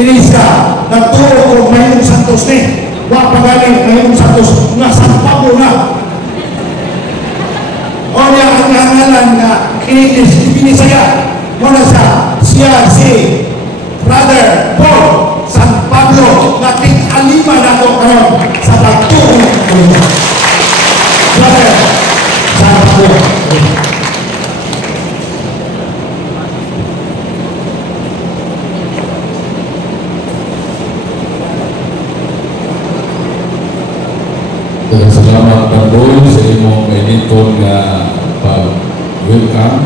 Kini siya nagturo og Mayong Santos ni. Wa pagaling Mayong Santos nga San Pablo na. O niya ang ngalan nga Binisaya. Muna siya si Brother Paul San Pablo nga ting-alima na ko karon sa pagturo. Brother San Pablo. Salamat Pandoy sa imong editor nga pag-welcome.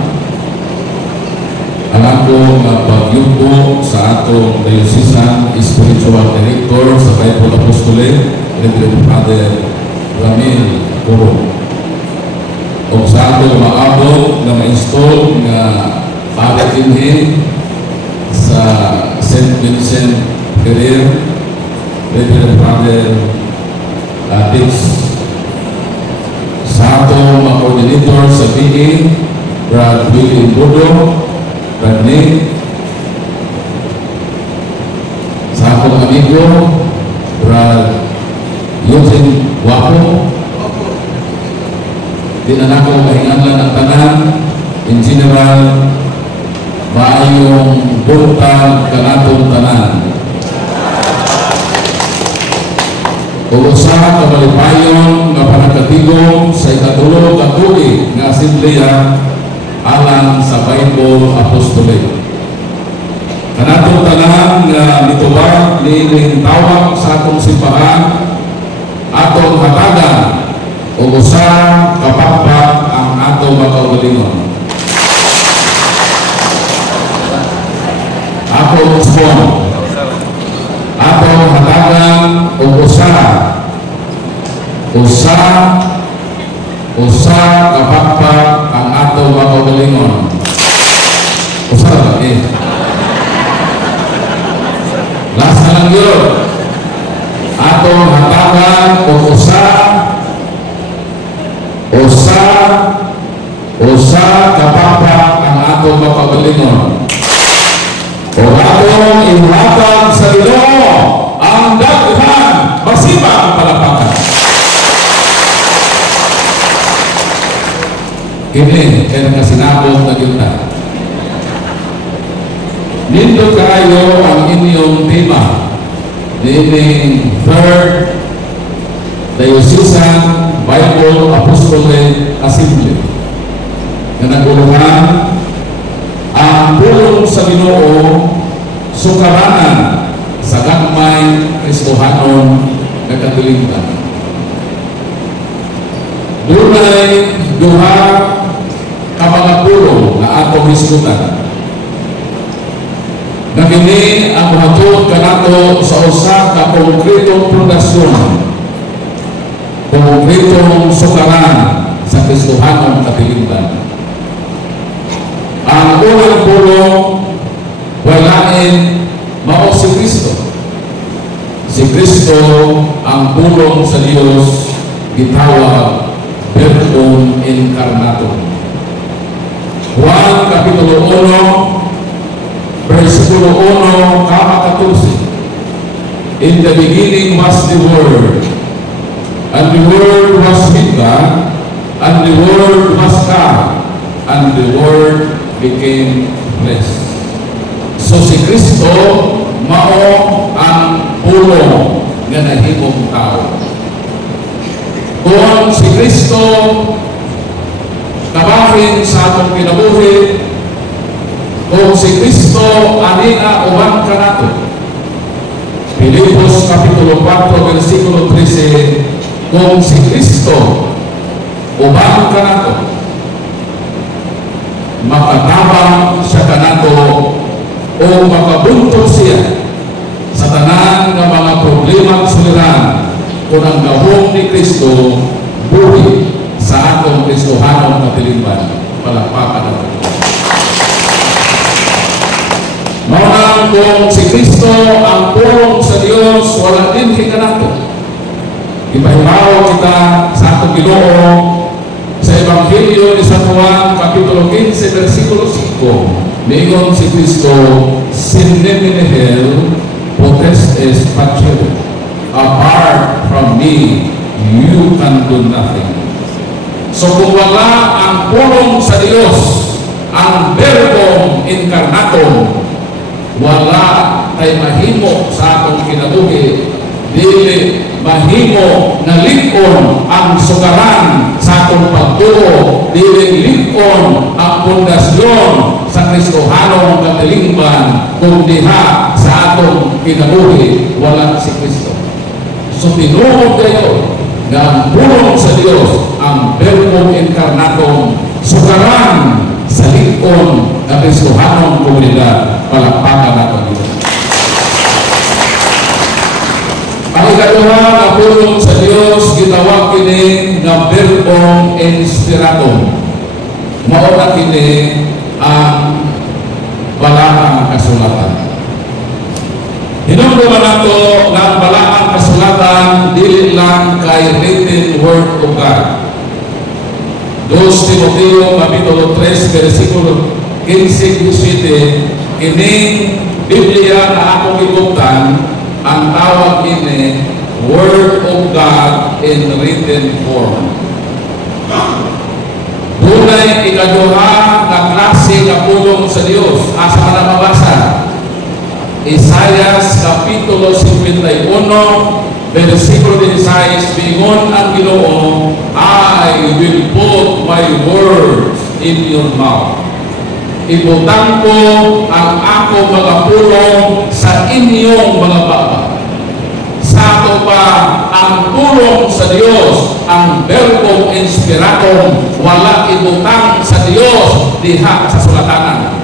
Ang ako nga pag-yugbo sa atong Diocesan Spiritual Director sa Bible Apostolate, Reverend Father Ramil Puro. O sa atong maabot na ma-install nga pagatinhin sa St. Vincent Ferrer, Reverend Father Dix. Sa atong mga coordinator sa PA, Brad Willie Bodo, Brad Nick. Sa atong amigo, Brad Eugene Wapo. Di na nako kahinganlan ang tanan. In general, maayong buntag kanatong tanan. Usa ka malipayon nga panagkatigom sa ikatulong ka tuig nga asembleya alang sa Bible Apostolate. Kanatong tanan nga mitubag niining tawag sa atong simbahan, atong hatagan ug usa ka pakpak ang atong makaugalingon. Atong spon atong hatagan ug usa kapakpak ang atong makaugalingon. Usa lagi. Last na lang yun. Atong hatagan ug usa kapakpak ang atong makaugalingon. O atong ihatag sa Ginoo ang daghan masibang palapakan. Kini kaya kasinabot na kita. Nindot kayo ang inyong tema niining Third Diocesan Bible Apostolate Assembly na naguluhan ang pulong sa Ginoo sukaranan sa gagmay Kristohanon nga katilingan. Dunay duha ka mga pulong na atong hisgutan. Nagini ang mahatod kanato sa usa ka konkretong pundasyon, konkretong sukaran sa Kristohanon katilingan. Ang unang pulong walain mao si Kristo. Si Kristo ang pulong sa Dios gitawag Verbo Incarnato. Juan Kapitulo 1 Versikulo 1 kama 14. In the beginning was the Word, and the Word was with God, and the Word was God, and the Word became flesh. So si Kristo mao ang pulong nga nahimong tao. Kung si Kristo kabahin sa atong kinabuhi, kung si Kristo ani nga uban kanato. Filipos Kapitulo 4 Versikulo 13, kung si Kristo uban kanato, makatabang siya kanato o makabuntog siya sa tanan ng mga problema suliran kung ang gahong ni Kristo buhi sa atong Kristohanon katilimban. Palakpakan natin. Maunang kung si Kristo ang pulong sa Diyos, wala din hikanato. Ipahimaw kita sa atong Ginoo sa Ebanghelyo ni San Juan Kapitulo 15 Versikulo 5. Mingon si Kristo, sinneminehel says, but you, apart from me, you can do nothing. So kung wala ang pulong sa Diyos, ang Verbum Incarnatum, wala kay mahimo sa atong kinabuhi, dili mahimo na likon ang sugaran sa atong pagtuo, dili likon ang pundasyon sa Kristohanong katilingban, kung diha sa atong kinabuhi wala si Kristo. So tinuod kayo na ang pulong sa Diyos, ang Verbum Incarnatum, sugaran sa likon ng Kristohanong komunidad. Palakpakan nato dito. Ang ikaduha na pulong sa Diyos, gitawag kini ng Verbum Inspiratum. Mauna kini ang balaang kasulatan. Hinungduman nato na ang balaang kasulatan dili lang kay written word of God. 2 Timoteo kapitulo 3 versikulo 15-17, kining Biblia na akong gibuktan, ang tawag ini Word of God in written form. Dunay ikaduha na klase nga pulong sa Dios. Asa ka na mabasa? Isaias kapitulo 51 versikulo 16, bingon ang Ginoo, I will put my words in your mouth. Ibutang ko ang ako mga pulong sa inyong mga baba. Sa ato pa ang pulong sa Dios, ang Verbum Inspiratum, wala ibutang sa Dios diha sa sulatanan.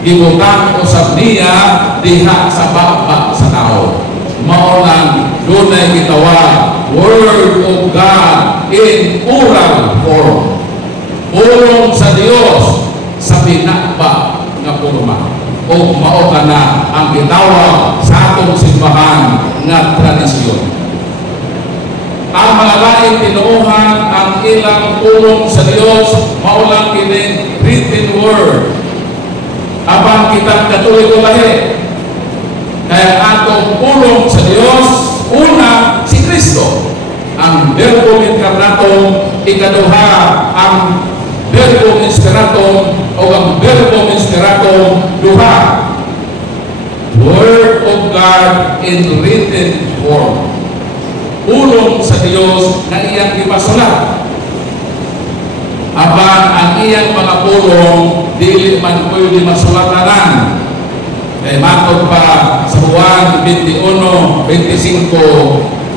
Ibutang ko sa niya diha sa baba sa tao. Maunang dunay gitawag Word of God in oral form. Pulong sa Dios sa pinakba nga purma, o mao na ang gitawag sa atong simbahan nga tradisyon. Ang mga laing tinuohan ang ilang pulong sa Dios, mao lang kini written word. Abang kitang katuloy lahi, kaya atong pulong sa Dios, una si Kristo, ang Verbum Incarnatum, ikaduha ang Verbum Inspiratum, o ang Verbum Inspiratum duha, Word of God in written form. Pulong sa Dios na iyang ipasulat. Apan ang iyang mga pulong dili man pwede masulatanan. Kay matod pa sa Juan 21:25,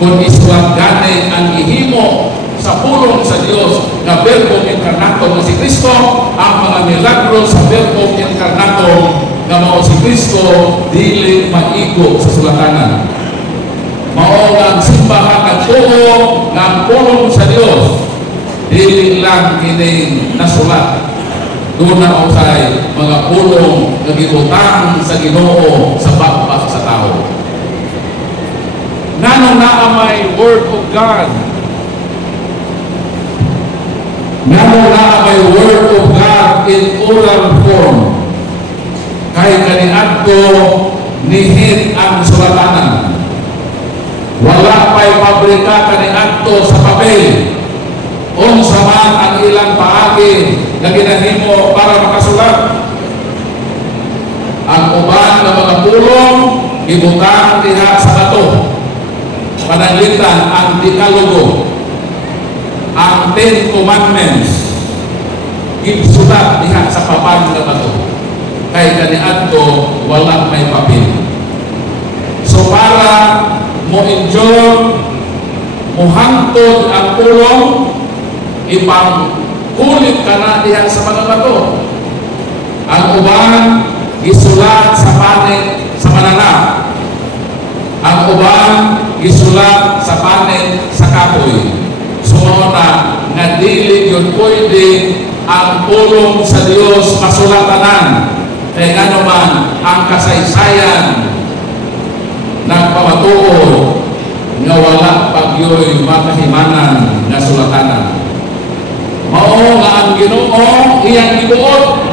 kung isulat gani ang ihimo sa pulong sa Dios na Verbum Incarnatum na si Kristo, ang mga milagro sa Verbum Incarnatum na mao si Kristo dili maigo sa sulatanan. Mao ang simbahan ng tuo ng pulong sa Dios, dili lang kining nasulat. Doon na usay mga pulong na gibutang sa Ginoo sa baba sa tao. Nanong naa may Word of God, nanong naa may Word of God in oral form, kay kaniadto nihit ang sulatanan. Wala pa'y pabrika kaniadto sa papel. Unsa man ang ilang paagi na ginahimo para makasulat. Ang uban ng mga pulong gibutang diha sa bato. Pananglitan ang Decalogo, ang 10 Commandments, gibsulat diha sa papan ng bato. Kay kaniadto wala may papel. So para mo enjoy, mo hangtod ang pulong, ipang kulit ka na diyan sa mga bato. Ang uban gisulat sa panen sa mananap. Ang uban gisulat sa panen sa kapoy. Sumuna nga dili yun pwede ang pulong sa Dios masulatanan. Kaya nga naman ang kasaysayan nagpamatuod nga wala pagyoy makahimanan na sulatanan. Mao nga ang Ginoo iyang gibuot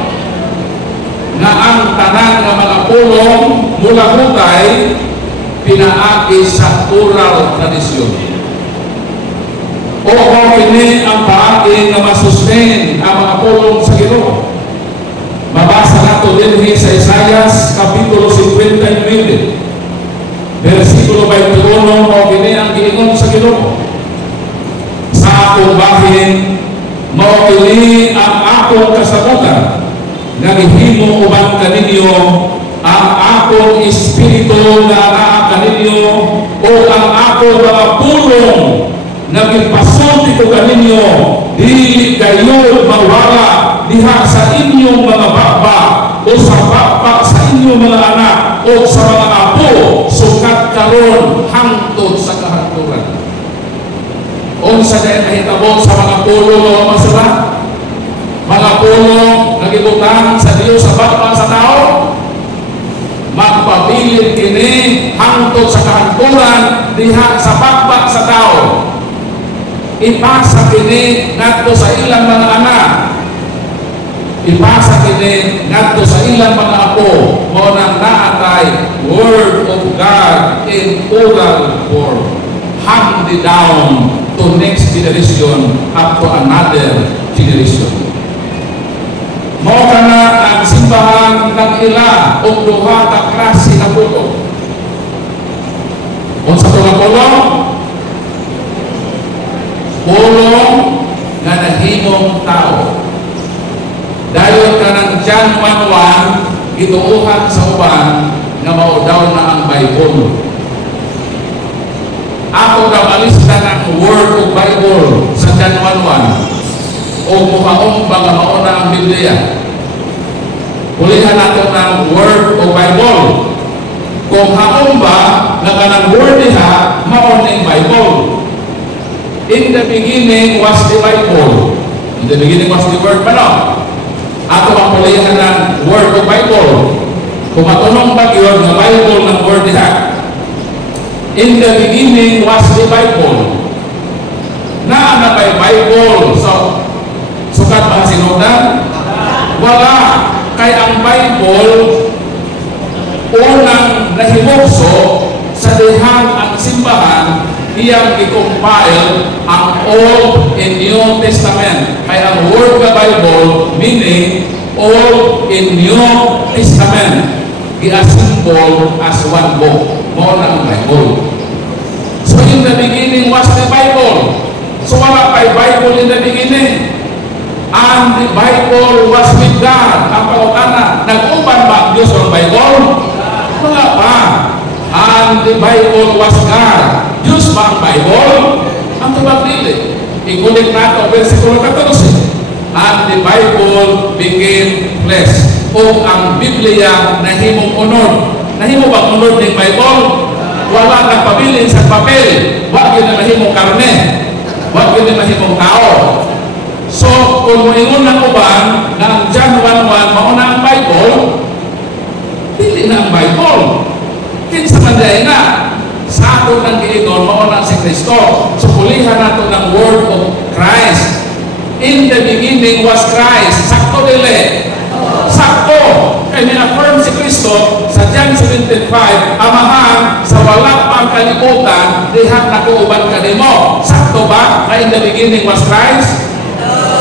nga ang tanan nga mga pulong mula hutay pinaagi sa oral tradisyon. O kini ang paagi nga masustain ang mga pulong sa Ginoo. Mabasa nato dinhi sa Isaias kapitulo 59 versikulo 21 o kini ang giingon sa Ginoo. Sa akong bahin mao kini ang akong kasabutan nga gihimo uban kaninyo, ang akong espiritu nga naa kaninyo o ang akong mga pulong nga gipasulti ko kaninyo, dili kayo mawala diha sa inyong mga baba o sa baba sa inyong mga anak o sa mga apo sukat karon hangtod sa kahaturan. Unsa day nahitabo sa mga pulong o masura? Mga pulong nagibutang sa Dios sa baba sa tao, magpabilin kini hangtod sa kahaturan diha sa baba sa tao. Ipasa kini ngadto sa ilang mga anak, ipasa kini ngadto sa ilang mga apo, mao nang naatay word of God in oral form, handed down to next generation up to another generation. Mao kana ang simbahan ng ila og duha ka klase na pulong. Unsa to nga pulong? Pulong nga nahimong tao. Dayon ka ng John 1:1 gituuhan sa uban nga mao daw na ang Bible. Ako daw alista ng word of Bible sa John 1:1 o mukaong nga mao na ang Biblia. Ulihan nato ng word of Bible. Kung haong ba nga kanang word diha mao ning Bible. In the beginning was the Bible. In the beginning was the word. Paano? Ato ang pulihan ng word of Bible. Kung matunong ba yun ng Bible ng word diha. In the beginning was the Bible. Na may Bible. So, sukat ba sinundan? Wala. Kaya ang Bible unang nahimokso sa dihang ang simbahan iyang i-compile ang Old and New Testament. Kaya ang word ng Bible meaning Old and New Testament i-assemble as one book. Mo na ang Bible. So in the beginning was the Bible. So wala pa Bible in the beginning. And the Bible was with God. Ang pangutana, nag-uban ba Diyos ang Bible? Wala pa. And the Bible was God. Diyos ba ang Bible? Ang tubag dili. Ikulik nato versikulo 14. And the Bible became flesh. O ang Biblia nahimong unod. Nahimo ba unod ng Bible? Wala nang pabilin sa papel. Wag yun na mahimong karne. Wag yun na mahimong tao. So, kung moingon ng uban na ang John 1:1 mauna ang Bible, dili na ang Bible. Kinsa man dahil nga, sa ato ng giingon, mauna si Kristo. So, pulihan nato ng word of Christ. In the beginning was Christ. Sakto dili. Sakto. Kaya ni-affirm si Kristo sa John 17:5, Amahan, sa wala pang kalimutan, dihat na kuuban ka nimo. Sakto ba? Na in the beginning was Christ?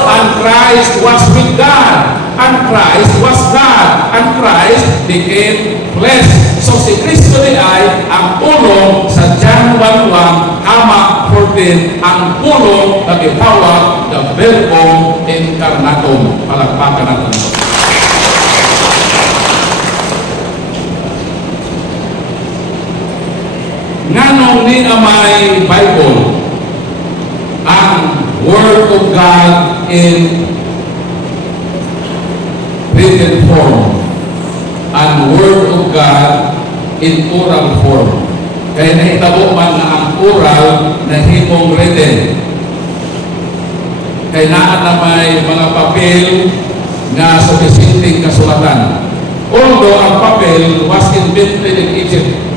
And Christ was with God. And Christ was God. And Christ became flesh. So si Kristo ni ay ang pulong sa John 1:1, kama 14, ang pulong na gitawag the Verbum Incarnatum. Palakpakan natin ito. Nganong ni amay Bible ang Word of God in written form and Word of God in oral form. Kaya nahitabo man na ang oral na himong written. Kaya naan na may mga papel na sufficienting kasulatan. Although ang papel was invented in Egypt.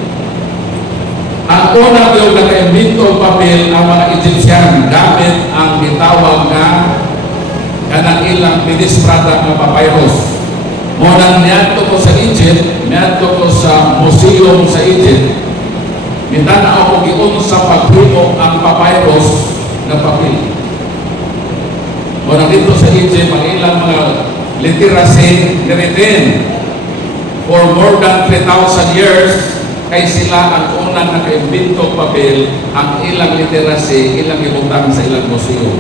Ang unang yung naka-invento papel ang mga Egyptian gamit ang gitawag na kanang ilang pinisprata ng papyrus. Munang niadto ko sa Egypt, niadto ko sa museum sa Egypt. Minta na ako giun sa paghimo ang papyrus na papel. O nandito sa Egypt, ang ilang mga literacy written for more than 3,000 years, kay sila ang unang nakaimbento papel, ang ilang literacy, ilang ibutang sa ilang museum.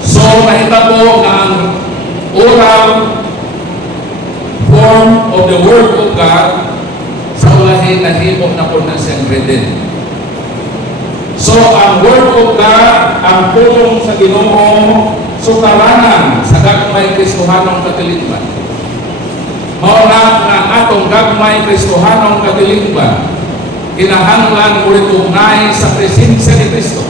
So, nahitabo nga ang oral form of the Word of God sa ulahin na himo na po na siyang written. So, ang Word of God, ang pulong sa Ginoo, sukaranan sa gagmay Kristohanong katilingban. Mauna nga atong gagmay Kristohanong katilingban, kinahanglan ulit-unay sa presensya ni Kristo.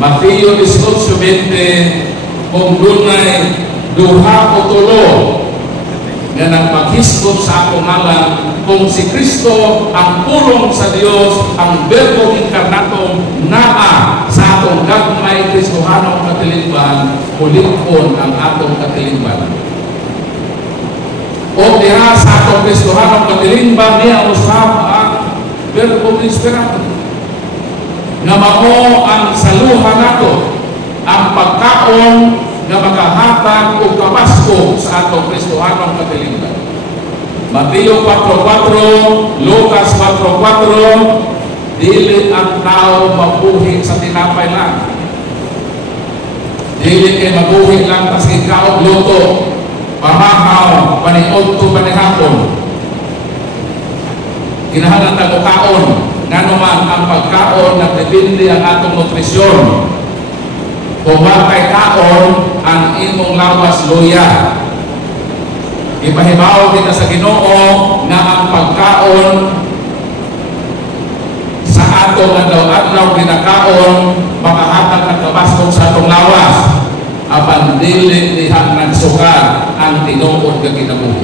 Mateo 18:20, kung dunay duha o tulo nga nagpaghisgot sa akong ngalan, kung si Kristo ang pulong sa Dios, ang Verbo inkarnato naa sa atong gagmay Kristohanong katilingban, ulikon ang atong katilingban. O diha sa atong Kristohanong katilingban niya usab ang Verbo inspirado nga mao ang saluhan nato, ang pagkaon nga makahatag o kapasko sa atong Kristohanong katilingban. Mateo 4:4, Lucas 4:4, dili ang tao mabuhi sa tinapay lang. Dili kay mabuhi lang tas ikaw luto, pamahaw, paniudto, panihapon. Kinahanglan ta kaon, nanuman ang pagkaon nagdepende ang atong nutrisyon. Kung wakay kaon, ang imong lawas luya. Ipahibaw kita sa Ginoo na ang pagkaon sa atong adlaw-adlaw ginakaon makahatag ng kabaskog sa atong lawas. Apan dili diha nagsukad ang tinuod nga kinabuhi.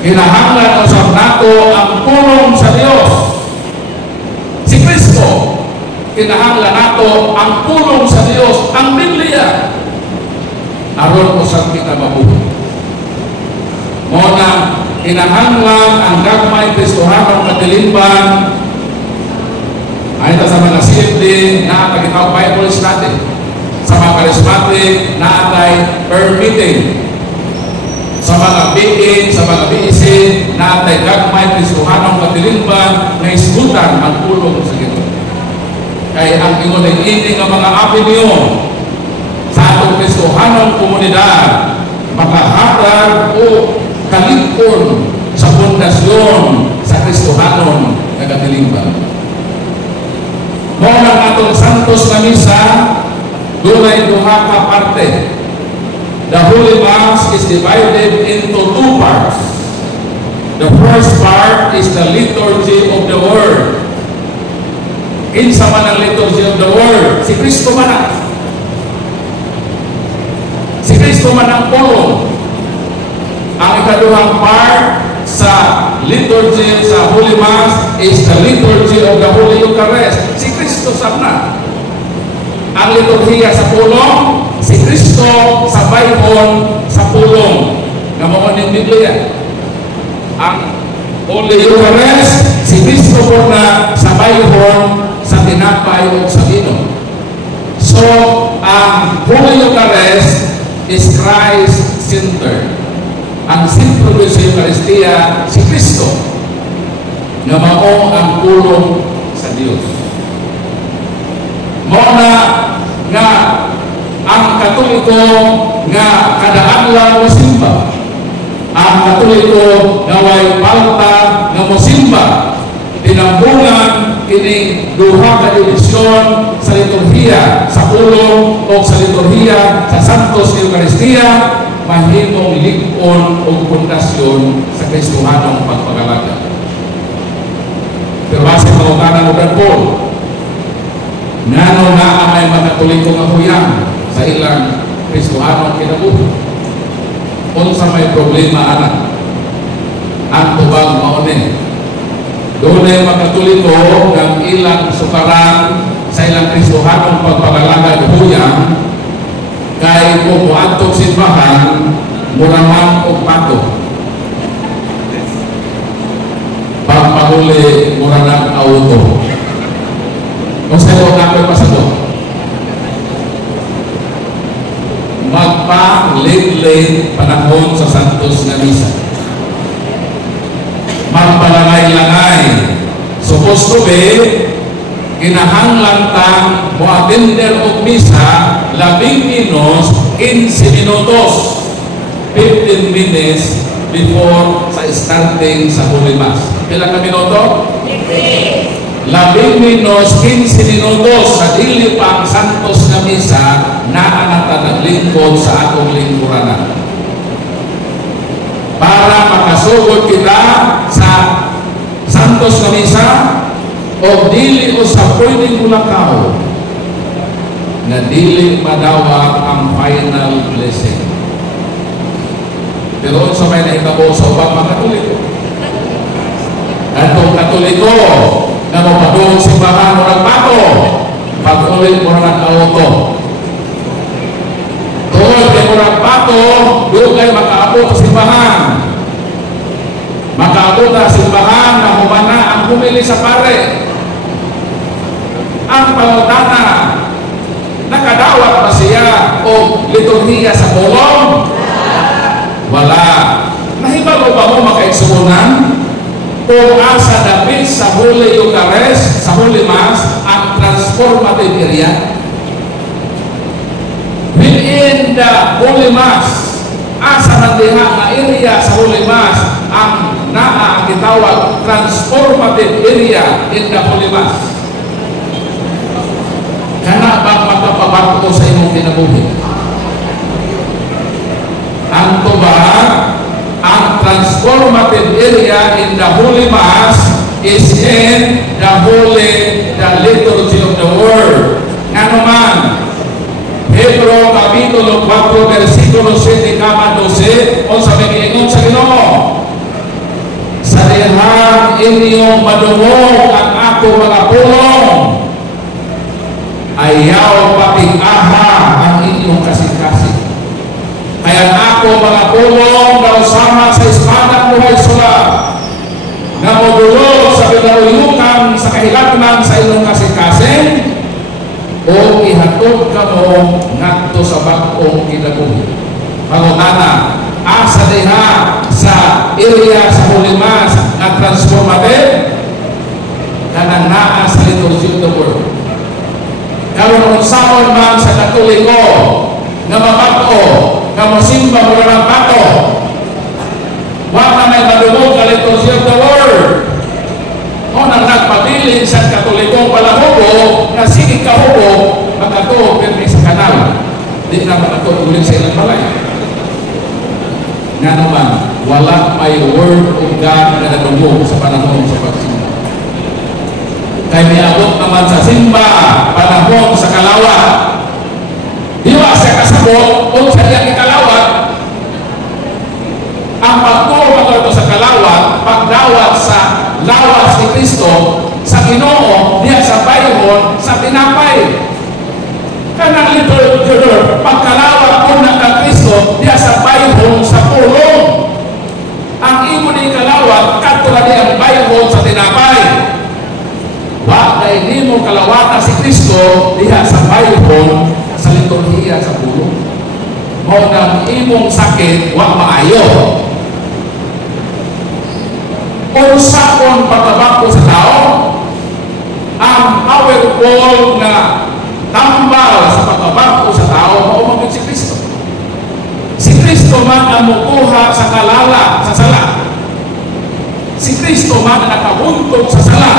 Kinahanglan usab nato ang pulong sa Dios. Si Kristo, kinahanglan nato ang pulong sa Dios, ang Biblia. Aron usab kita mabuhi. Muna, kinahanglan ang gagmay Kristohanong katilingban ay sa mga CFD na tagitaw Bible study. Sa mga charismatic na atay per meeting. Sa mga BA, sa mga BEC na atay gagmay Kristohanong katilingban na isgutan ang pulong sa Ginoo. Kaya ang ingon ini nga mga avenue sa atong Kristohanong komunidad makahatag o kalikon sa pundasyon sa Kristohanon nga katilingban. Mao lang atong Santos na Misa, dunay duha ka parte. The Holy Mass is divided into two parts. The first part is the liturgy of the Word. Kinsa man ang liturgy of the Word? Si Kristo man na. Si Kristo man ang pulong. Ang ikaduhang part sa liturgy sa Holy Mass is the liturgy of the Holy Eucharist. Si Kristo sabna. Ang liturhiya sa pulong, si Kristo sa Bible sa pulong. Nga mo ng Biblia. Ang Holy Eucharist, si Kristo po na sa Bible sa tinapay o sa vino. So, ang Holy Eucharist is Christ-centered. Ang sentro sa Eucharistia, si Kristo. Nga mao ang pulong sa Diyos. Muna nga ang Katoliko nga kada adlaw mosimba. Ang Katoliko nga way palta nga mosimba. Tinambungan kini duha ka divisyon sa liturhiya sa pulong o sa liturhiya sa Santos Eucharistia, mahimong lig-on o pundasyon sa Kristohanong pagpagalaga. Pero base pangutanang Brother Paul, ngano na may mga Katoliko nga huyang sa ilang Kristohanong kinabuhi. Unsa may problema anak, ang tubag maune. Doon ay mga Katoliko ng ilang sukaran sa ilang Kristohanong pagpagalaga huyang kay kung muadtog simbahan muraman og pato. pag-ulit mura ng auto. Kung sa'yo na ako'y pasabot, magpa-late panahon sa Santos na Misa. Magpalangay-langay. Supposed to be, kinahanglan tang mo attender og misa 15 minutos 15 minutes before sa starting sa Holy Mass. Pila ka minuto? 15 minutos sa dili pa ang Santos na Misa na anata naglingkod sa atong lingkuranan. Para makasugod kita sa Santos na Misa o dili o sa pwedeng kulakaw na dili madawat ang final blessing. Pero sa may naitabo sa ubang mga Katoliko, atong Katoliko na mapadung simbahan o nagpato pag-ulit mo ng auto. Tuwag kay mo nagpato, doon kayo makaabot sa simbahan. Makaabot na simbahan na humana ang pumili sa pare. Ang pangutana, nakadawat ba siya o liturhiya sa pulong? Wala. Nahibalo ba mo makaigsuunan? Kung asa dapit sa Holy Eucharist, sa Holy Mass, ang transformative area? Within the Holy Mass, asa nandiha nga area sa Holy Mass, ang gitawag transformative area in the Holy Mass. Kana bang makapabato sa imong kinabuhi? Ang tuba, ang transformative area in the Holy Mass is in the liturgy of the Word. Ano man? Hebro Kapitulo 4, versikulo 7, 12, o sa pag-iingon sa Ginoo, sa dihang inyong madungog ang ako mga pulong, ayaw pating-aha ang inyong kasing-kasing. Kaya ako mga pulong daw sama sa espadang buhay sula na modulog sa pinahuyukan sa kahilaknan sa inyong kasing-kasing o ihatod ka mo ngadto sa bagong kinabuhi. Pangutana, asa diha sa area sa Holy Mass na transformative kanang naa sa liturgy of the Word. Karon unsaon man sa Katoliko nga mabato nga mosimba mo ng bato, wala may madungog ka liturgy of the Word. O nang nagpabilin sa Katolikong palahubo na sige kahubo magkato pirmi sa kanal, di na magkato ulit sa ilang balay. Nga naman, wala may Word of God na nadungog sa panahon sa pagsimba. Kaya niabot naman sa simba, panahon sa kalawat. Di ba siya kasabot, kung sa iyang ikalawat, ang pagtuwa sa kalawat, pagdawat sa lawas ni Kristo, sa Ginoo, diya sa bayhon, sa tinapay. Kanang liturgy, pagkalawat ko ng Kristo, diya sa bayhon, sa pulong. Ang imo ni kalawat, katulad ang bayhon sa tinapay. Wakay ni mo kalawatan si Kristo diha sa bayhon sa liturhiya sa pulong. Mao nang imong sakit wa maayo. Unsakon pagkabako sa tao, ang powerful na tambal sa pagkabako sa tao mao man si Kristo. Si Kristo man ang mukuha sa kalala sa sala. Si Kristo man ang nakabuntog sa sala.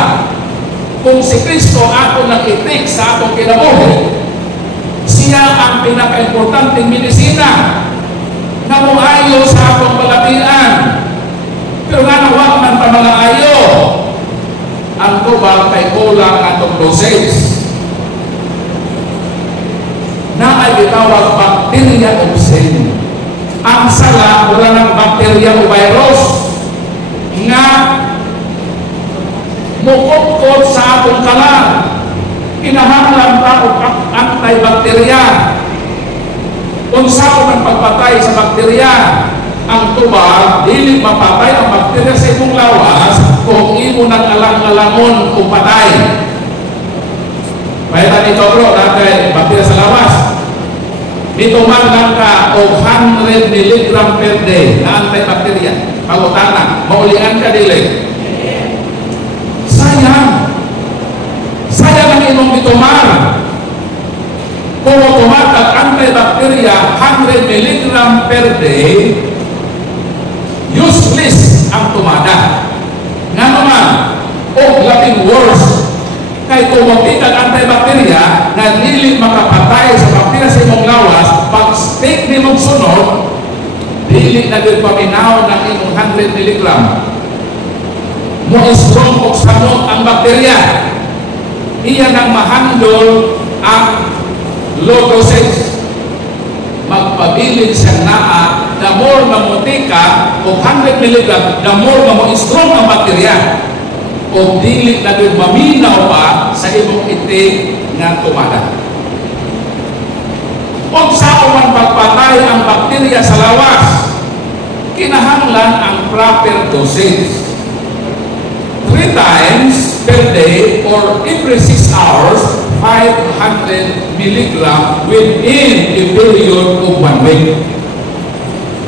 Kung si Kristo ako nag-itik sa atong kinabuhi, siya ang pinaka-importanteng medisina na muayo sa atong balatian. Pero nga nawag man pa mga ayo, ang tubag kay kulang atong dosage. Na ay gitawag bacteria o sin. Ang sala wala ng bacteria o virus nga mukot-kot sa atong kalan. Kinahanglan ta og antibacteria. Unsa man pagpatay sa bakterya? Ang tubag dili mapatay ang bakterya sa imong lawas kung imo unang alang-alangon o patay. Pahitan ito bro, natin bakterya sa lawas. Mituman lang ka o 100 mg per day na antibacteria. Pagutana, maulian ka dili. Sayang. Sayang ang imong mitumar. Kung tumat ang antibacteria 100 mg per day, useless ang tumada. Nga naman, o labing worse, kay kung magpitag antibacteria na dili makapatay sa bakterya sa imong lawas, pag stick ni mong sunod, dili na din paminaw ng imong 100 mg. Mo strong o samot ang bakterya. Iyan ang mahandol ang low dosage. Magpabilin siya naa, the more na mutika o 100 mg, the more na mo strong ang bakterya. O dili na din maminaw pa sa imong itig nga tumada. Kung saan man pagpatay ang bakterya sa lawas, kinahanglan ang proper dosage. 3 times per day or every 6 hours, 500 mg within a period of 1 week.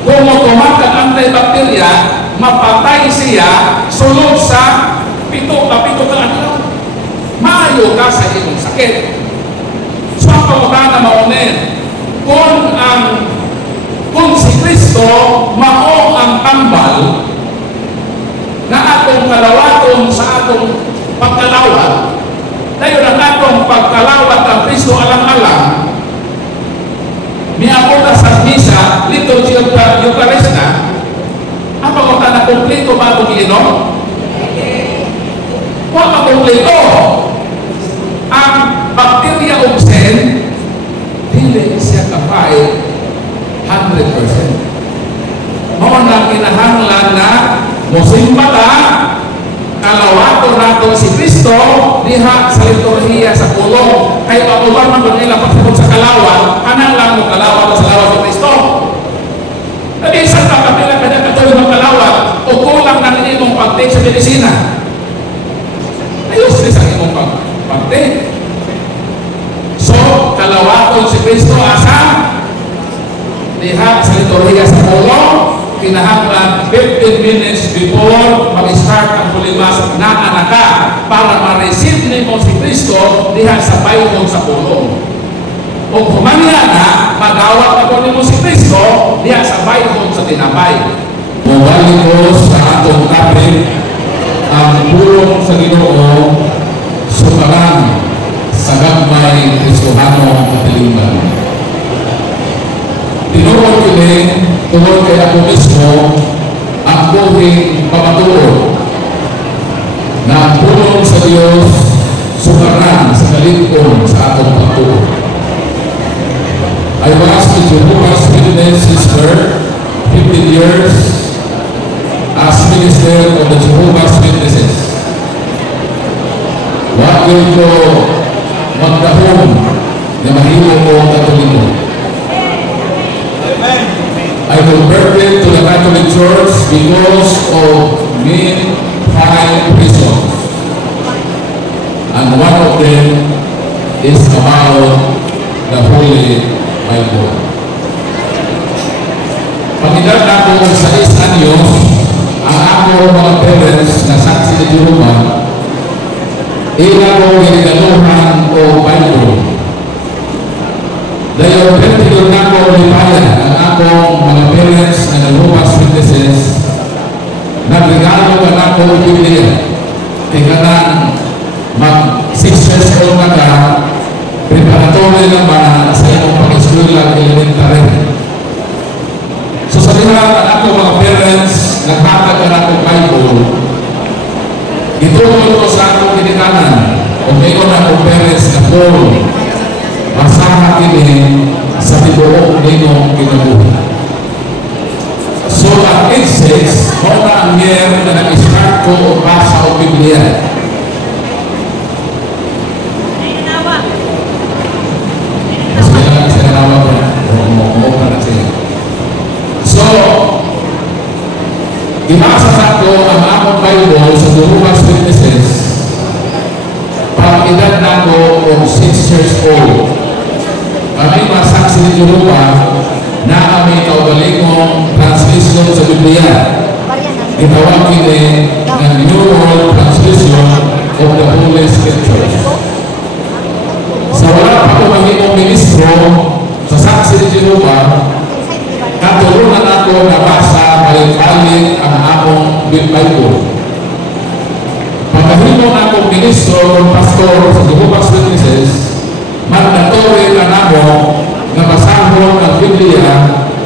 Kung tumatag ang antibacteria, mapatay siya sulod sa pito ka adlaw. Maayo ka sa imong sakit. So ang pangutana maunin, kung si Kristo mao ang tambal na atong kalawaton sa atong pagkalawat, dayon ang atong pagkalawat ang Kristo alang-alang, miabot sa misa, liturgy of the Eucharist na, ang pangutana, kompleto ba itong iinom? Huwag makumpleto. Ang bacteria of sin, dili siya kapay 100%. Mga na kinahanglan na musimba ta, kalawato nato si Kristo diha sa liturhiya sa pulong. Kaya patulan man nila pagsabot sa kalawat, kanang lang mo kalawat sa lawas ni Kristo. Nabi isang kapila kada katuloy ng kalawat, o kulang na ninyong pag-take sa medisina. Ayos rin sa imong pag-take. So, kalawaton si Kristo asa diha sa liturhiya sa pulong, kinahanglan 15 minutes before mag-start ang pulimas na anaka para ma-receive nimo si Kristo diha sa bayhon sa pulong. O kumanya na, magawat ako nimo si Kristo diha sa bayhon sa tinapay. Mabalik ko sa atong topic, ang pulong sa Ginoo, sumaran sa gagmay Kristohano katilingan. Tinuod kini tungod kay ako mismo ang buhing pamatuod na ang pulong sa Dios sumaran sa kalingkod sa atong pagtuod. I was the Jehovah's Witness sister 15 years as minister of the Jehovah's Witnesses. Wakil ko magdahon na mahilo ko Katoliko. I converted to the Catholic Church because of main 5 reasons. And one of them is about the Holy Bible. Pag-edad ako sa 6 anyos, ang ako mga parents na saksi ni Jehovah, ila ko ginigaluhan o Bible. Dahil pertigon na ko lipayan ang akong mga parents na Jehovah's Witnesses, nagregalo ka na ko o Biblia. Tingnan mag 6 years old na ka, preparatory naman sa iyong pag-eskwela elementary. So sa lihat ako mga parents, naghatag ka na akong Bible, itulong ko sa akong kinikanan, o mayroon akong parents na Paul, masaha kini sa tibuok ninong kinabuhi. So at age 6, muna ang year na nag-start ko o basa o Biblia. Mas kailangan siya nawa ko na siya. So, ibasa sa ko ang akong Bible sa Jehovah's Witness years old. Kami mga saksi ni Jehovah na kami kaugalingong translation sa Biblia. Gitawag kini ng New World Translation of the Holy Scriptures. Sa wala pa ko mahimong ministro sa saksi ni Jehovah, katulungan ako nabasa balik-balik ang akong Bible. Pagkahimong akong ministro o pastor sa Jehovah's Witnesses, mandatory na namo na basahon ang Biblia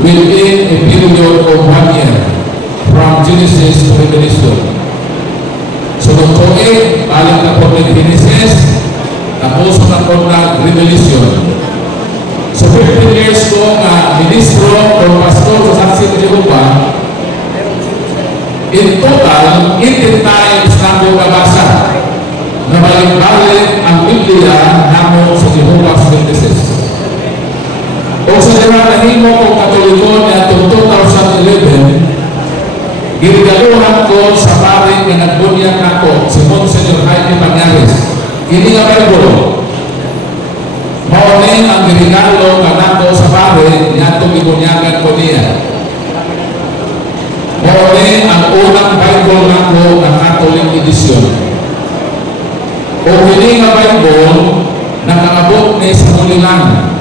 within a period of 1 year from Genesis to Revelation. So kung tuig, balik na po ng Genesis, tapos na po ng Revelation. So 15 years ko na ministro o pastor sa saksi ni Jehovah, in total, 18 times na ako nabasa na balik-balik ang Biblia namo sa Jehovah's Witnesses. O sa dinahimo kong Katoliko na 2011, ginigaluhan ko sa pare na nagbunyag ako si Monsignor Jaime Pañales. Ini nga Bible. Mauni ang ginigalo kanako sa pare niya itong ibunyagan ko niya. Mauni ang unang Bible nako na Catholic edition. O hindi nga Bible nakaabot ni sa Mulilan.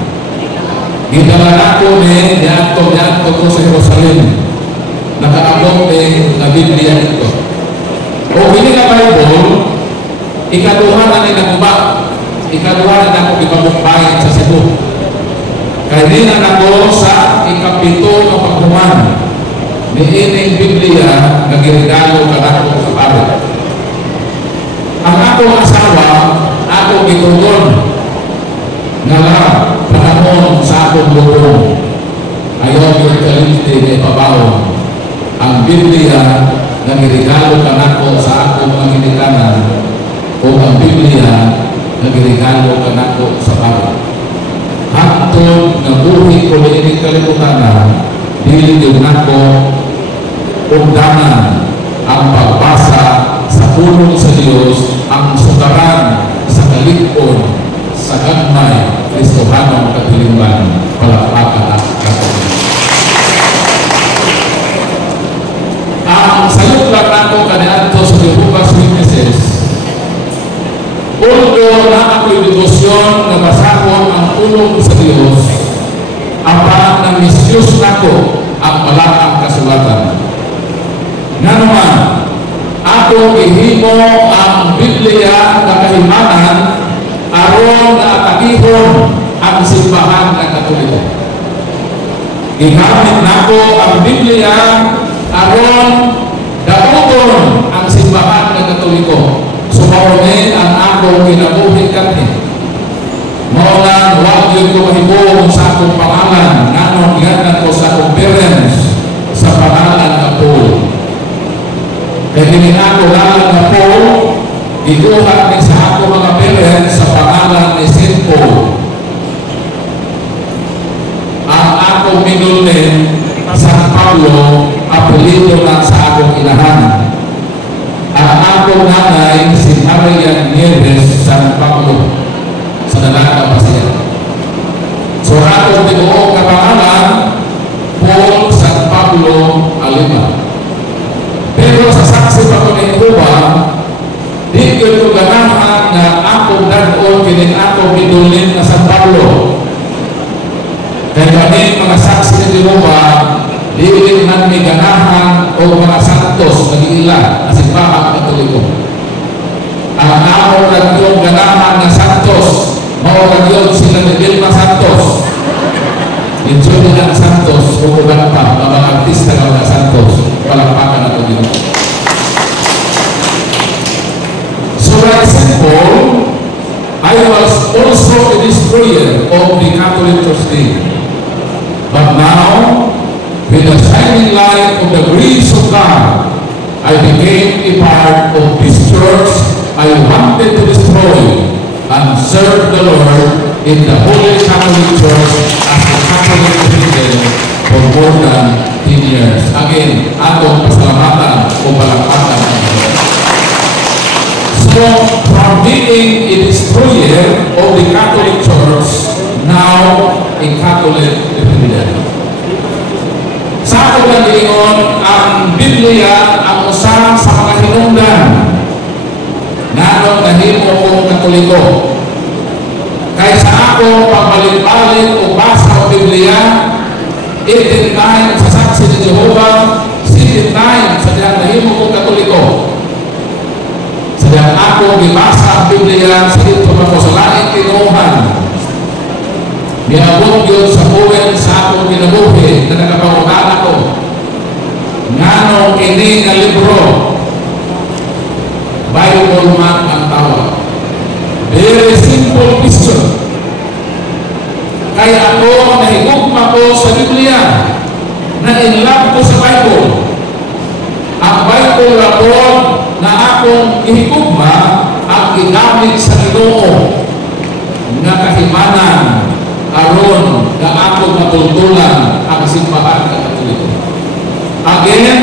Gidala nako ni niyato ko sa Jerusalem. Nakaabot ni na Biblia ito. O hindi nga Bible, ikaduha na ni nakuba. Ikaduha na ako ipamukbayan sa Cebu. Kaya din na ako sa ikapito ng pagkuman ni ining Biblia na ginigalo ka ako sa pare. Ang akong asawa, ako gitugon nga panahon sa akong lubong. Ayaw yung kalimti na ipabaon ang Biblia na ginigalo ka ako sa akong mga ginikanan o ang Biblia na ginigalo ka ako sa pare. Hantod na buhi ko na ining kalimutan na dili din ako undangan ang pagbasa sa pulong sa Diyos, ang sudaran sa kalikon sa gagmay Kristohanong katiliman. Palakpakan at katuloy. Ang sayot lang ako kaniadto sa Jehovah's Witnesses, although na ako'y debosyon na basahon ang pulong sa Diyos, apa na misyos nako ang malakang kasulatan. Nga naman, ako ihimo ang Biblia na kahimanan aron na atakihon ang simbahan ng Katoliko. Gigamit nako ang Biblia aron daogon ang simbahan ng Katoliko. Sumauni ang akong kinabuhi kani. Maulang wag yun ko mahibong sa akong pangalan, nanong gihanan ko sa akong parents sa pangalan na Paul. Kaya hindi ako ngalan na Paul, iguhat ni sa akong mga parents sa pangalan ni St. Paul. Ang akong minulin San Pablo, apelido na sa akong inahan. Ang akong nanay, si Marian Nieves San Pablo, sa dalaga pa siya. So akong tibuong kapangalan, Paul San Pablo Alima. Pero sa saksi pa ko ni Jehovah, di ko ito ganahan na akong dagon kining akong minulin na San Pablo. Kaya kami mga saksi ni Jehovah, di rin man may ganahan o mga santos nag-iila na simbahang Katoliko. Ang akong nagyong ganahan na santos, mauragyon sila ni Vilma Santos, ni Julian Santos, o kulang pa, mga artista ng mga Santos, palakpakan na ito dito. So like St. Paul, I was also a destroyer of the Catholic Church Day. But now, with the shining light of the grace of God, I became a part of this church I wanted to destroy and serve the Lord in the Holy Catholic Church as a Catholic Christian for more than 10 years. Again, atong pasalamatan o palakpakan. So, from being a destroyer of the Catholic Church, now a Catholic defender. Sa ako ng gilingon, ang Biblia ang usa sa mga hinungdan nanong nahimo kong Katoliko. Kaya sa ako pagbalik-balik o basa o Biblia, 18 times sa saksi ni Jehovah, 16 times sa diyang nahimo kong Katoliko. Sa diyang ako gibasa ang Biblia sa dito pa sa laing tinuhan. Niabot yun sa buwan sa akong kinabuhi na nakapangutan ako. Nganong kini nga libro, Bible man ang tawag. Very simple question. Kaya ako nahigugma ko sa Biblia, na in love ko sa Bible. Ang Bible rapon na akong ihigugma ang ginamit sa Ginoo nga kahimanan aron na akong matultulan ang simbahan ng Katoliko. Again,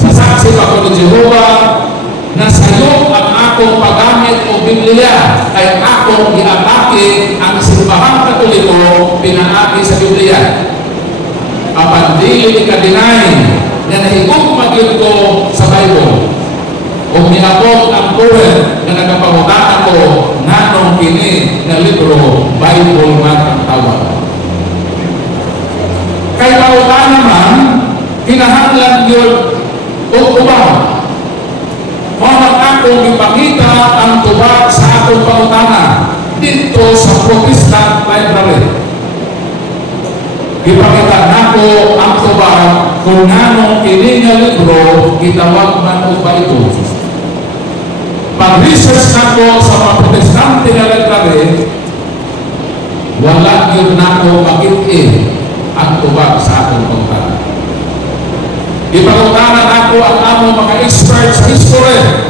sa saksi pa ko ni Jehovah, na sayo ang akong paggamit o Biblia ay akong iatake ang simbahan Katoliko pinaagi sa Biblia. Apan dili ka-deny na nahigugma gyud ko sa Bible. O niabot ang buwan na nagapangutan ko nanong kini na libro, Bible man ang tawag. Kay pautan naman, kinahanglan yun o ubaw. Kung akong ipakita ang tubag sa akong pautana dito sa Protestant Library. Ipakita nako ang tubag kung nanong kini nga libro gitawag man o ba ito. Pag-research nako sa mga Protestante nga library, wala yun nako makit-in ang tubag sa akong pautana. Ipagutanan ako ang among mga experts sa history,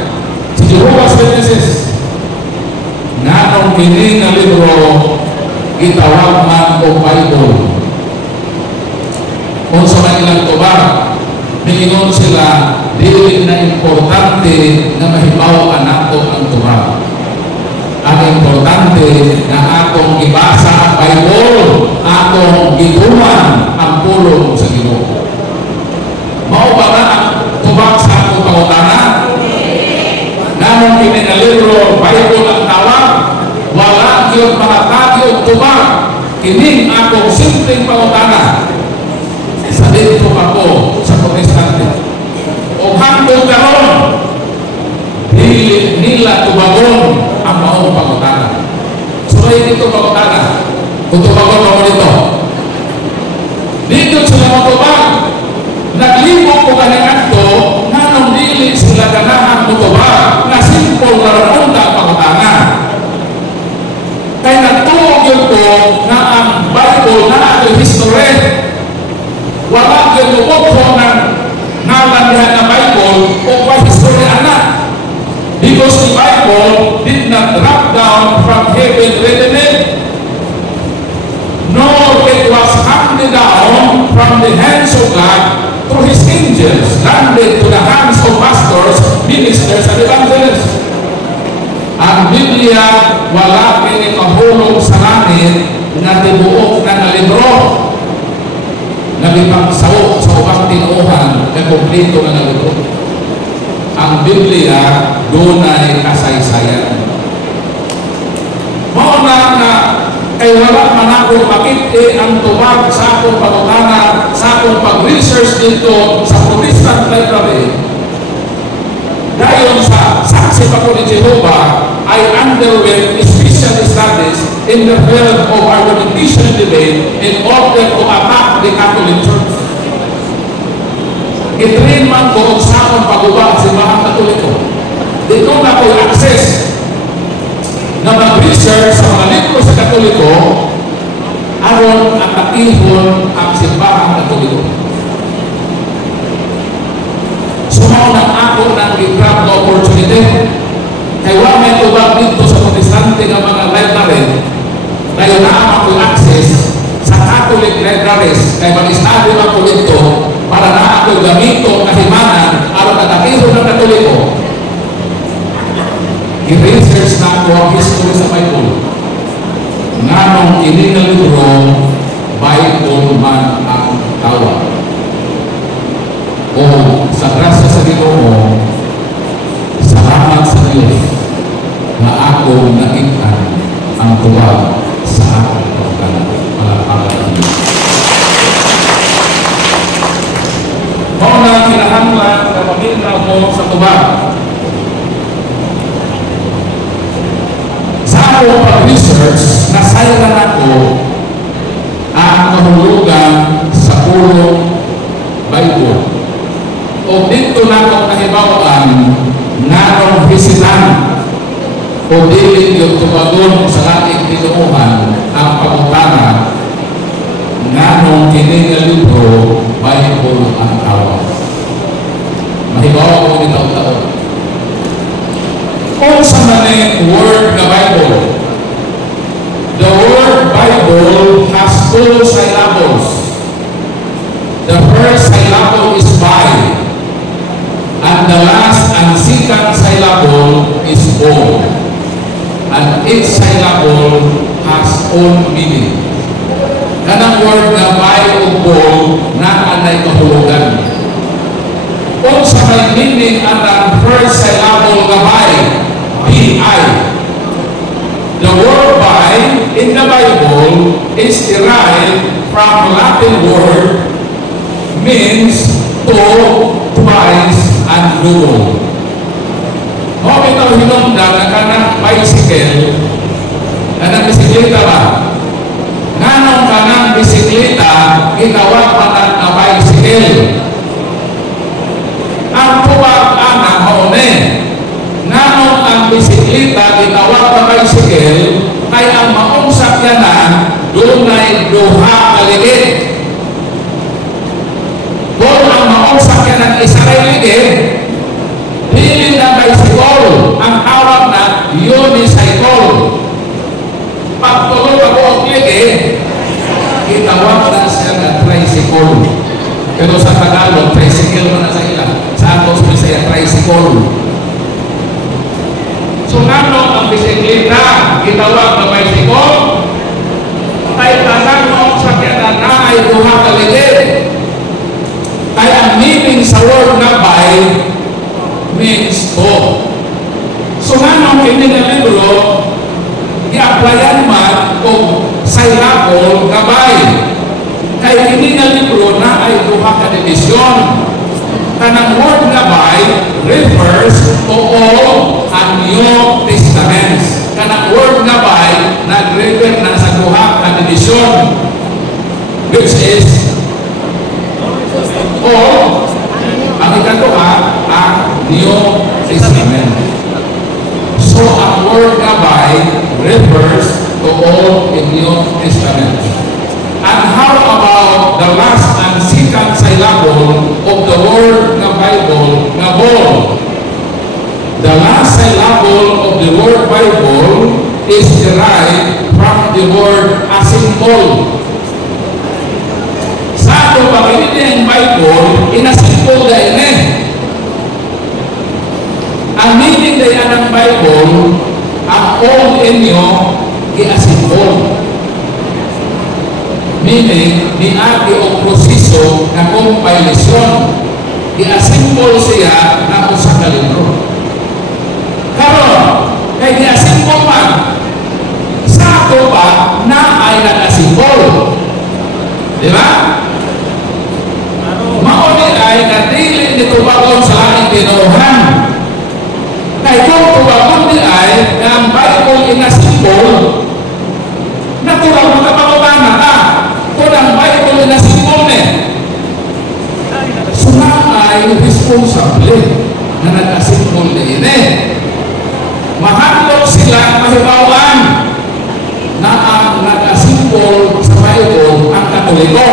si Jehovah's Witnesses, na ang kini nga libro gitawag man o Bible. Kung sa manilang tubag, mingon sila, dili na importante na mahibaw nato ang tubag. Ang importante na akong ibasa ang Bible, akong gituman ang pulong sa Ginoo. Mao ba na ang tubag sa akong pangutana? Namang kini nga libro, Bible ang tawag, wala yun makatagi o tubag. Kining akong simpleng pangutana. Sa dito ako sa Protestante. O hangtod karon, dili nila tubagon ang maong pangutana. So dito pangutana, kung tubagon mo dito. Dito sila matubag. Naglibog ko kanang ato, nanong dili sila ganahan mutubag na simple na ramunda pangutana. Kaya nagtuog yun ko na ang Bible na ato history, wala yun lumog ko ng nalandihan na Bible o pa history anak. Because the Bible did not drop down from heaven ready-made, nor it was handed down from the hands of God through His angels, landed to the hands of pastors, ministers, and evangelists. Ang Biblia wala kini mahulog sa langit na tibuok na libro na ipagsaok sa ubang tinuuhan na kumplito na libro. Ang Biblia dunay kasaysayan. Mao na kay wala man ako makit-i ang tubag sa akong pangutana, sa akong pag-research dito sa Protestant Library. Dayon sa saksi pa ko ni Jehovah, I underwent special studies in the field of argumentation and debate in order to attack the Catholic Church. Itrain man ko sa akong pag-uba sa mga Katoliko. Dito na ko access na mag-research sa mga libro sa Katoliko aron atakihon ang simbahan Katoliko. Sumaw na ako ng i-grab na opportunity kay wala may tubag dito sa Protestante ng mga library kaya na ako access sa Catholic libraries kay mag-study ako dito para na ako gamito kahimanan aron atakihon ng Katoliko. i-research na ako ang history sa Bible. Nga nung ini nga libro, Bible man ang tawag. O sa grasya sa Ginoo, salamat sa Diyos na ako nakitaan ang tuwag sa aking pagkakas. Palakpakan niyo. Mauna kinahanglan na pamilya mo sa tuwag. Sa ako pag-research, nasayran ako ang kahulugan sa pulong Bible. O dito na ako nahibawaan nga nung bisitan o dilig yung tumagon sa ating tinuuhan ang pagutana nga nung kining libro Bible ang tawag. Mahibaw ko ni taon-taon. Kung sa maning word na Bible, the word Bible has two syllables. The first syllable is by, and the last and second syllable is all. And each syllable has own meaning. Kanang word na by o all na anay kahulugan. Kung sa may meaning ang first syllable na by, B-I. The word by in the Bible is derived from Latin word means to, twice, and double. O ito hinungdan na kanang bicycle, kanang bisikleta ba? Nganong kanang bisikleta, ginawag man na bicycle. Ang tuwag anak maune, nganong ang bisikleta ginawag na bicycle, ay ang maong sakyanan doon ay duha kaligid. Kung ang maong sakyanan isaray ligid, dili na bicycle, ang tawag na unicycle. Pag tulog ako ang ligid, itawag na siya na tricycle. Pero sa Tagalog, tricycle mo na sa ilang. Sa atos Bisaya, tricycle. So ngano ang bisikleta, itawag na bicycle, ay tanang maong sakyanan na ay duha kaligid. Kaya ang meaning sa word na by means to. So nga nung hindi na libro, i-applyan man o syllable na by. Kaya hindi na libro na ay duha ka division. Kanang word na by refers to all ang New Testaments. Kanang word na by nag-refer na sa duha ka division, which is all ang ikatuha ang New Testament. So ang word na by refers to all in New Testament. And how about the last and second syllable of the word na Bible na ball? The last syllable of the word Bible is derived from the word asymbol. Sa ato pag-init ng Bible, inasymbol na ini. Ang meaning na yan ng Bible, ang all inyo, i-asymbol. Meaning, niagi o proseso na compilation, i-asymbol siya na usang na libro. Karon, kay i-asymbol man, sa ato pa na ay nag-asymbol. Di ba? Mauni ay natili ni tubagon sa aking tinuhan. Kaya kung tubagon ni ay na ang Bible inasimbol, naturang makapagubana ka kung ang Bible inasimbol ni. Suna ay responsable na nag-asimbol ni ini. Mahandog sila mahibawan na ang nag-asimbol sa Bible ang Katoliko.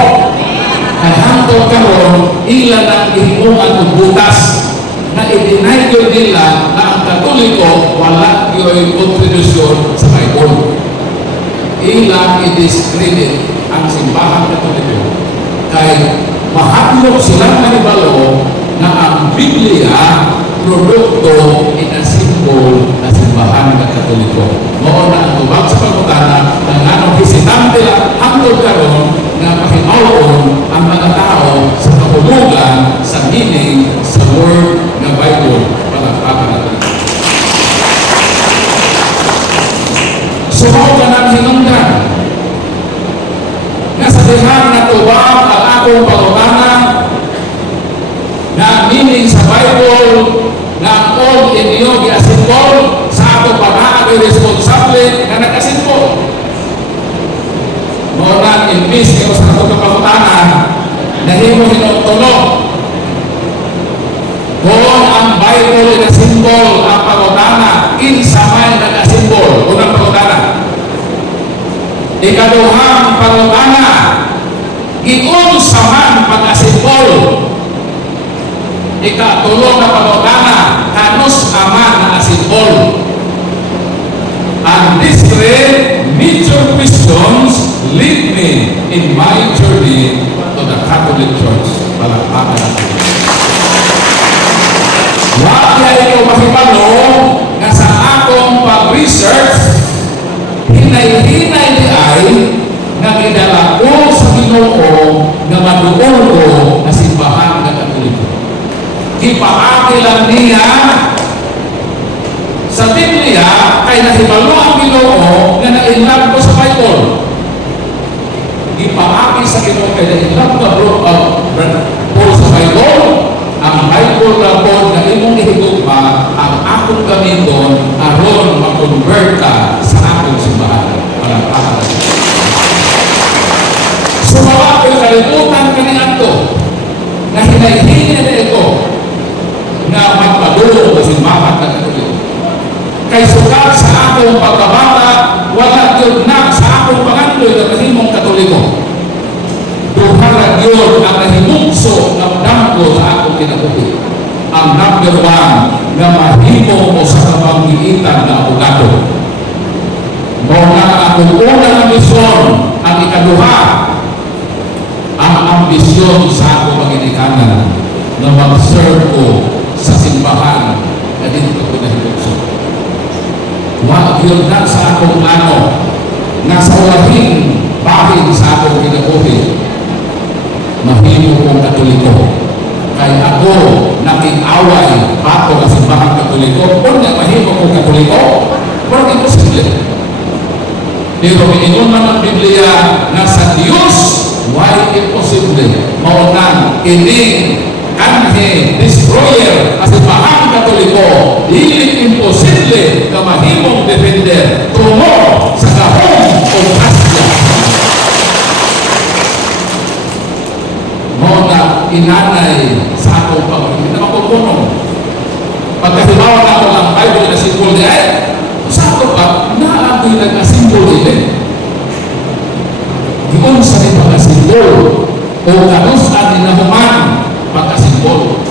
Kaya hangtod karon ilan ang ihimungan o butas na i-deny yun nila na ang Katoliko wala yung kontribusyon sa Bible. Ilang i-discredit ang simbahan Katoliko. Kaya mahadlok silang manibalo na ang Biblia produkto inasimbol na simbahan. Sumaw ka ng hinungdan. Nasabihan na tubag ang akong pangutana na meaning sa Bible na ang all inyo giasimbol sa ato pag-aagay responsable na nag-asimbol. Muna, imbis kayo sa ato pangutana na himo hinutulog. Kung ang Bible nag-asimbol ang pangutana, kinsa may nag-asimbol unang pangutana. Ikaduhang pangutana, giunsa man pag-asimbol. Ikatulong na pangutana, kanus aman na asimbol. And these three major questions lead me in my journey to the Catholic Church. Palakpakan natin. Wag kayo mahibalo na sa akong pag-research, hinay-hinay di ay na gidala ko sa Ginoo na maduol ko na simbahan na Katoliko. Ipaaki lang niya sa Biblia kay nahibalo ang Ginoo na nainlove ko sa Bible. Ipaaki sa Ginoo kay nainlove ka Paul sa Bible. Ang Bible na po na imong ihigugma ang akong gamiton aron ma-convert ka sa akong simbahan. Palakpakan. Sumawa ko kalimutan ka ni Anto na hinay-hinay na ito na magpadulong sa simbahan na Katoliko. Kay sukat sa akong pagkabata, wala yun na sa akong pangandoy na kahimong Katoliko. Duharag yun ang nahimungso ng damgo sa akong kinabuhi. Ang number one na mahimo mo sa kapanggitan na abogado. Muna akong unang misyon, ang ikaduha, ang ambisyon sa akong pangitikanan na mag-serve ko sa simbahan na dito ko nahimungso. Wag yun na sa akong plano na sa ulahing bahin sa akong kinabuhi. Mahimo kong Katoliko. Kaya ako naking-away pato sa simbahan Katoliko. Kung mahimo kong Katoliko, walang imposible. Pero iingon man ang Biblia na sa Diyos, why imposible? Maunang ining kanhe, destroyer, sa simbahan Katoliko, hindi imposible na mahimong defender tumo sa kahong o kasya. Na inanay sa akong pag-ibig na makukunong. Pagkahibawa na ako ng Bible na simbol niya, sa ako pa, naako'y nag-asimbol din. Yun sa rin pag-asimbol o kanusan din na human pag-asimbol.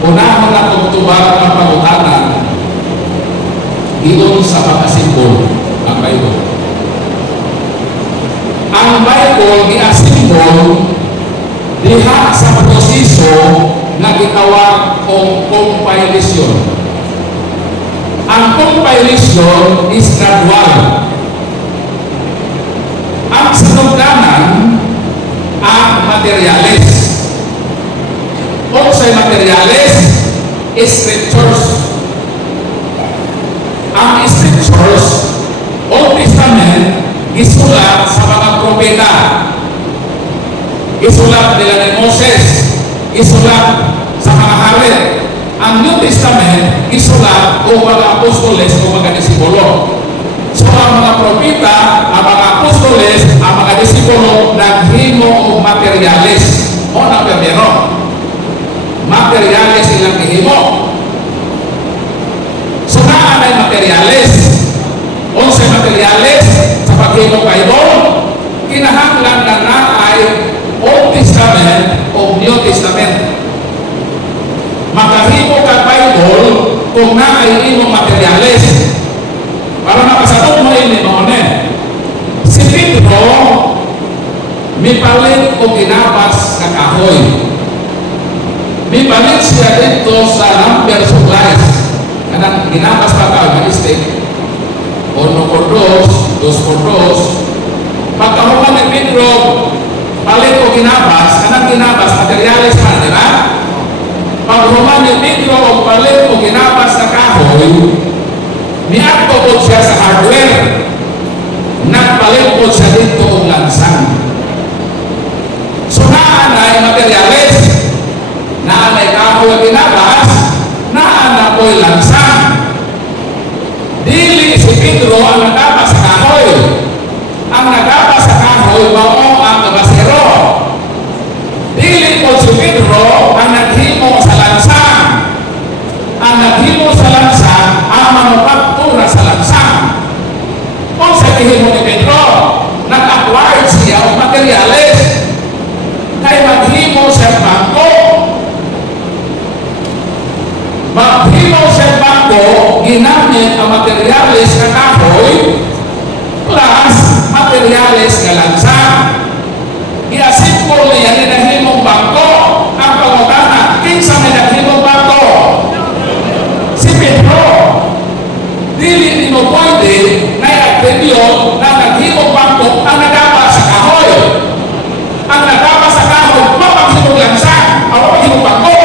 Unahan akong tubara ng pangutanan, yun sa pag-asimbol ang Bible. Ang Bible i-asimbol diha sa proseso na gitawag o compilation. Ang compilation is gradual. Ang sinugdanan ang materyales. O sa materyales, scriptures. Ang scriptures, Old Testament, isulat sa mga propeta. Isulat nila ni Moses, isulat sa mga hari. Ang New Testament, isulat o mga apostoles o mga disipulo. So ang mga propeta, ang mga apostoles, ang mga disipulo, naghimo o materyales. O na perdero. Materyales silang himo. So na may materyales. O sa materyales, sa paghimo Bible, kinahanglan na ay Old Testament o New Testament. Makahimo ka Bible kung na ay imong materyales. Para makasagot mo ini mo si Pedro mipalit o ginabas na kahoy. Mipalit siya dito sa lumber supplies. Kanang ginabas pa ka mag-stick. 1 por 2, 2 por 2. Pagkahuman ni Pedro palit o ginabas, kanang ginabas, materyales man, di ba? Pag human ni Pedro o palit o ginabas na kahoy, Niadto po siya sa hardware. Nagpalit po siya dito og lansang. So naanay materyales, naanay kahoy ginabas, naana po'y lansang. Dili si Pedro ang nagaba sa kahoy. Ang nagaba sa kahoy mao ang kabasero. Dili po si Pedro ang naghimo sa lansang. Ang naghimo sa lansang ang manufaktura sa lansang. Kung sa gihimo ni Pedro, nag-acquired siya ang materyales. Kaya maghimo siya bangko. Maghimo siya bangko, ginamit ang materyales na kahoy plus materyales na lansang. Iasimpol niya ni naghimong bangko. Ang pangutana, kinsa may naghimong bangko? Si Pedro. Dili ni mo pwede na i-attribute na naghimong bangko ang nagaba sa kahoy. Ang nagaba sa kahoy, mapaghimong lansang, o mapaghimong bangko.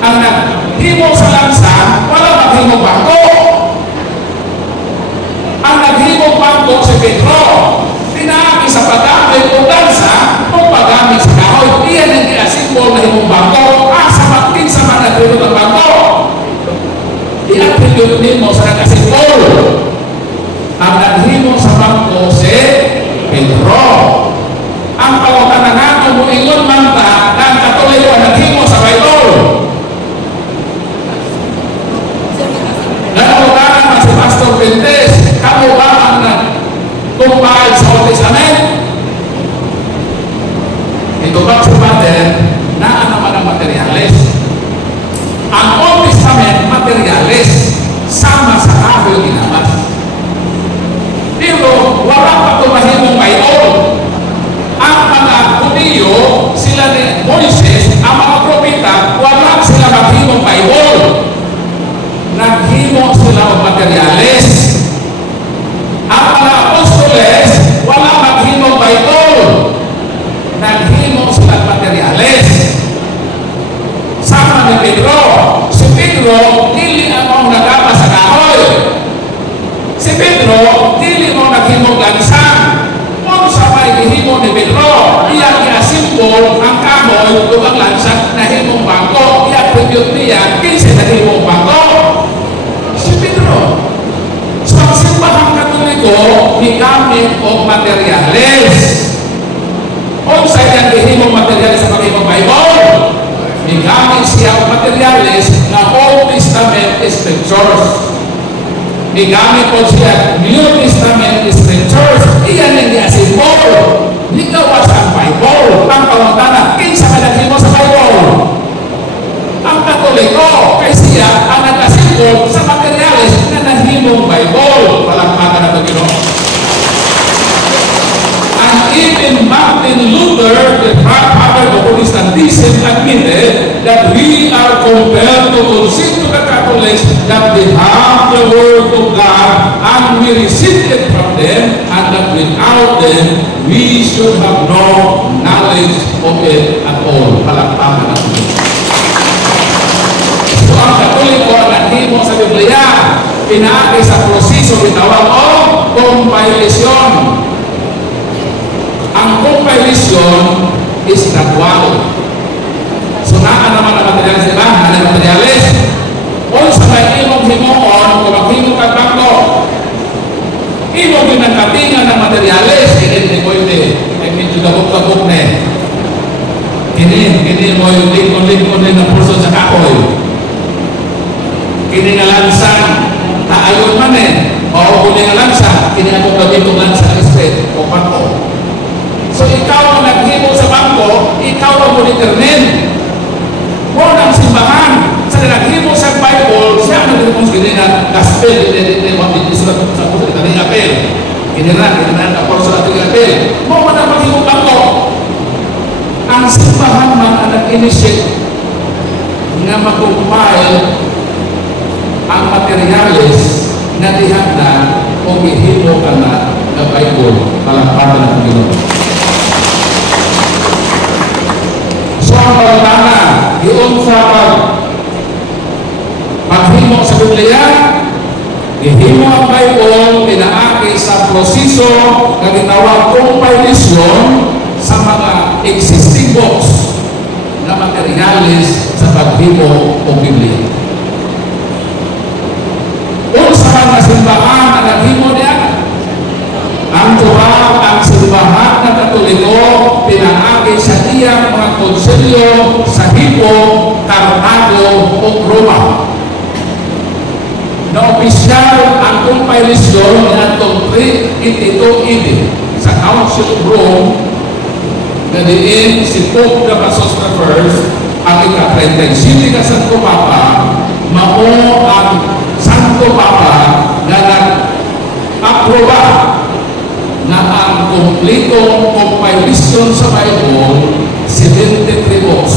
Ang naghimong sa lansang, wala maghimong bangko. Ang naghimong bangko si Pedro. Tinaami sa paggamit o lansa o paggamit sa kahoy. Iyan ang i-asimpol na himong bangko. Sa makin sa mga naghimong ng bangko. I-attribute din mo sa nag-asimpol. Ang naghimong sa bangko si Pedro. Ang pagkakanangan mo ingon man ta na ang katuloy ko naghimo sa Bible. Nanawagan man si Pastor Pintes, kamo ba ang nagkumpahal sa Old Testament? Ito ba si Father na ano man ang materyales? Ang Old Testament materyales sama sa kahoy ginabas. Pero wala pa ito mahimong Bible. Ang mga Hudiyo, sila ni Moises, ang mga propeta, wala sila maghimong Bible. Naghimo sila ng materyales. Ang mga apostoles, wala maghimong Bible. Naghimo sila ng materyales. Sama ni Pedro. Si Pedro, dili ang nagaba sa kahoy. Si Pedro, dili mo naghimong lansang. Sa may himo ni Pedro, iya i-asimpol ang kahoy o ang lansang na himong bangko. I-attribute niya kinsa na himong bangko. Si Pedro. Sa simbahang Katoliko, gigamit o materyales. Kung sa iyang himong materyales sa paghimong Bible, gigamit siya o materyales na Old Testament scriptures. Gigamit po siya New Testament scriptures. Iyan ang i-asimpol. Ligawa sa Bible. Ang pangutana, kinsa ka naghimo sa Bible? Ang Katoliko, kay siya ang nag-asimpol sa materyales na nahimong Bible. Palakpakan na ito, Ginoo. And even Martin Luther, the father of Protestantism, admitted that we are compelled to concede to the Catholics that they have the Word of God and we receive it from them, and that without them, we should have no knowledge of it at all. Palakpakan natin. So ang Katoliko ang naghimo sa Biblia, pinaagi sa proseso itawag o compilation. Ang compilation is gradual. So naan naman ang materialis, diba? Ang materialis. Kung sa may imong himoon, kung maghimong kagbangko, imong ginagkatingan ng materialis, hindi pwede. Ay medyo gabok-gabok na eh. Kini mo yung lingkon-lingkon din ng puso sa kahoy. Kini nga lansang, taayon man eh. O kung nga lansang, kini nga kong gabit kong lansang straight o bangko. So ikaw ang naghimo sa bangko, ikaw ang mo-determine. Kung ang simbahan, sa naghimo sa Bible, siya ang naghimo sa ganyan na gospel, isulat sa puso, ito na apel. Kiniran na po sa ating apel. Kung man ang maghimo bangko, ang simbahan man ang nag-initiate na mag-compile ang materyales na dihanda o gihimo ka na ng Bible. Palakpakan ng Ginoo. So ang pagkana, yun sa paghimo sa Biblia, Gihimo ang Bible pinaagi sa proseso nga gitawag compilation sa mga existing books na materyales sa paghimo og Biblia. Unsa man nga simbahan ang naghimo niya? Ang tubag ang simbahan na Katoliko pinaagi sa iyang mga konsilyo sa Hippo, Cartago o Roma. Na opisyal ang compilation ng 382 AD sa Council of Rome na diin si Pope Damasus I ang ika-37 ka Santo Papa mao ang Santo Papa na nag-aproba na ang kompletong compilation sa Bible 73 books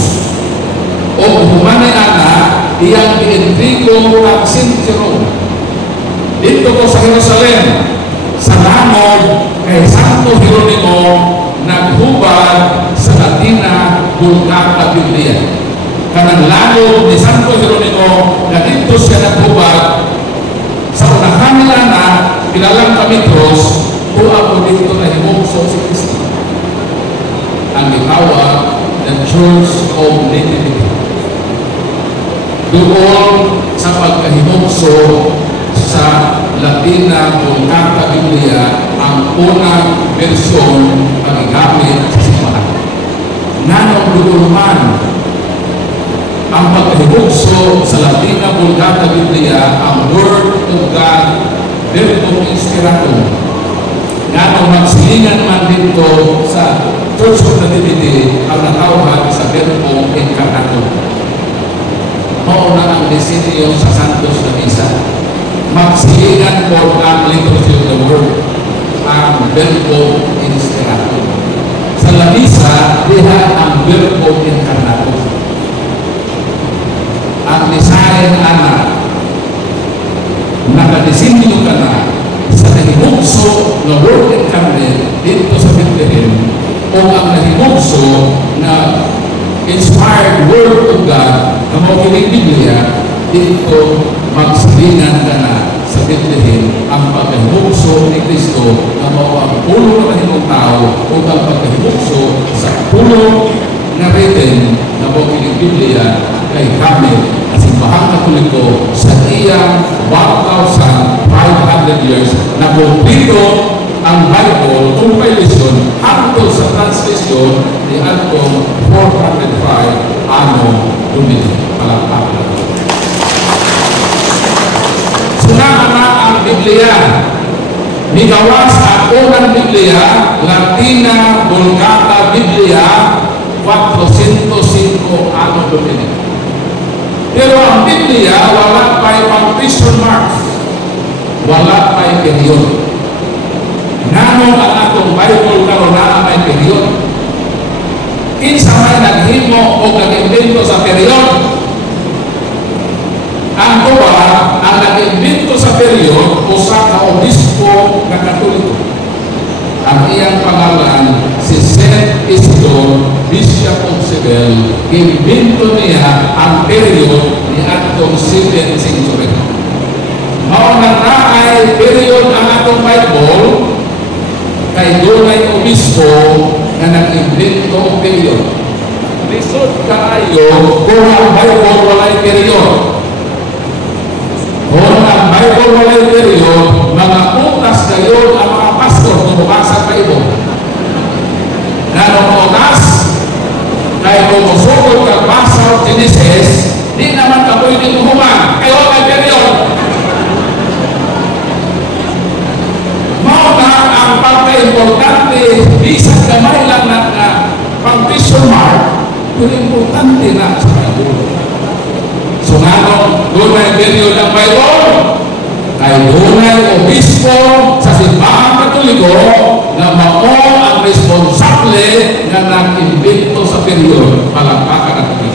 o humanay ana iyang iintrigo ang Sintiro dito ko sa Jerusalem sa langod kay Santo Hieronimo naghubad sa Latina Vulgata Biblia. Kanang langod ni Santo Hieronimo na dito siya naghubad sa unahan nila na kilalang kamitros kung ako dito na himugso si Kristo. Ang gitawag the Church of Nativity. Doon sa pagkahimugso sa Latina Vulgata Biblia ang unang bersyon pag-igamit sa simbahan. Nanong doon man ang pagkahimugso sa Latina Vulgata Biblia ang Word of God Verbum Inspiratum. Nanong magsilingan man dito sa Church of Nativity ang natawag sa Verbum Incarnatum. Mauna ang disenyo sa Santos na Misa. Magsilingan po ang liturgy of the Word ang Verbum Inspiratum. Sa Lamisa, diha ang Verbum Incarnatum. Ang design ana nakadisenyo ka na sa nahimugso na Word Incarnate dito sa Bethlehem o ang nahimugso na inspired Word of God na makinig Biblia dito magsilingan ka na sa Bethlehem ang pagkahimugso ni Kristo na ang pulo na mahimong tao o ang pagkahimugso sa pulo na written na makinig Biblia kay kami na simbahang Katoliko sa iyang 1,500 years na kumpleto ang Bible compilation hangtod sa translation ni atong 405 ano Domini. Palakpakan. Sunahan na ang Biblia. Nigawas ang unang Biblia, Latina Vulgata Biblia, 405 ano Domini. Pero ang Biblia wala pa'y punctuation marks, wala pa'y period. Nanong ang atong Bible karon na may period. Kinsa may naghimo o nag-invento sa period? Ang tuwa, ang nag-invento sa period usa ka obispo nga Katoliko. Ang iyang pangalan si Saint Isidore, Bishop of Seville. Invento niya ang period ni atong 7th century. Mao nang naay period ang atong Bible kay dunay obispo na nag-invento og period. Lisod kaayo kung ang Bible walay period. Kung ang Bible walay period, mga utas kayo ang mga pastor kung bumasa pa ito. Nanong utas, kay kung musukod kang basa o Genesis, di naman ka pwede human. Kayo ang period. Ang pagka-importante, isang gamay lang na punctuation mark, pero importante na sa Bible. So nga doon ay period ng Bible, kay doon ay obispo sa simbahang Katoliko na mao ang responsable na nag-invento sa period. Palakpakan natin.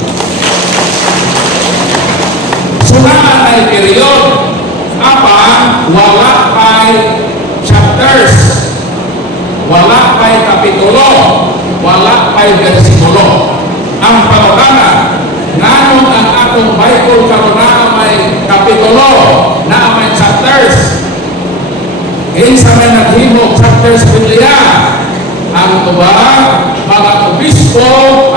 So nga ay period, apa, wala ay chapters, wala pa'y kapitulo, wala pa'y versikulo. Ang pangutana, nanong ang atong Bible karon na may kapitulo, na may chapters, kinsa may naghimo chapters Biblia. Ang tuba, mga obispo,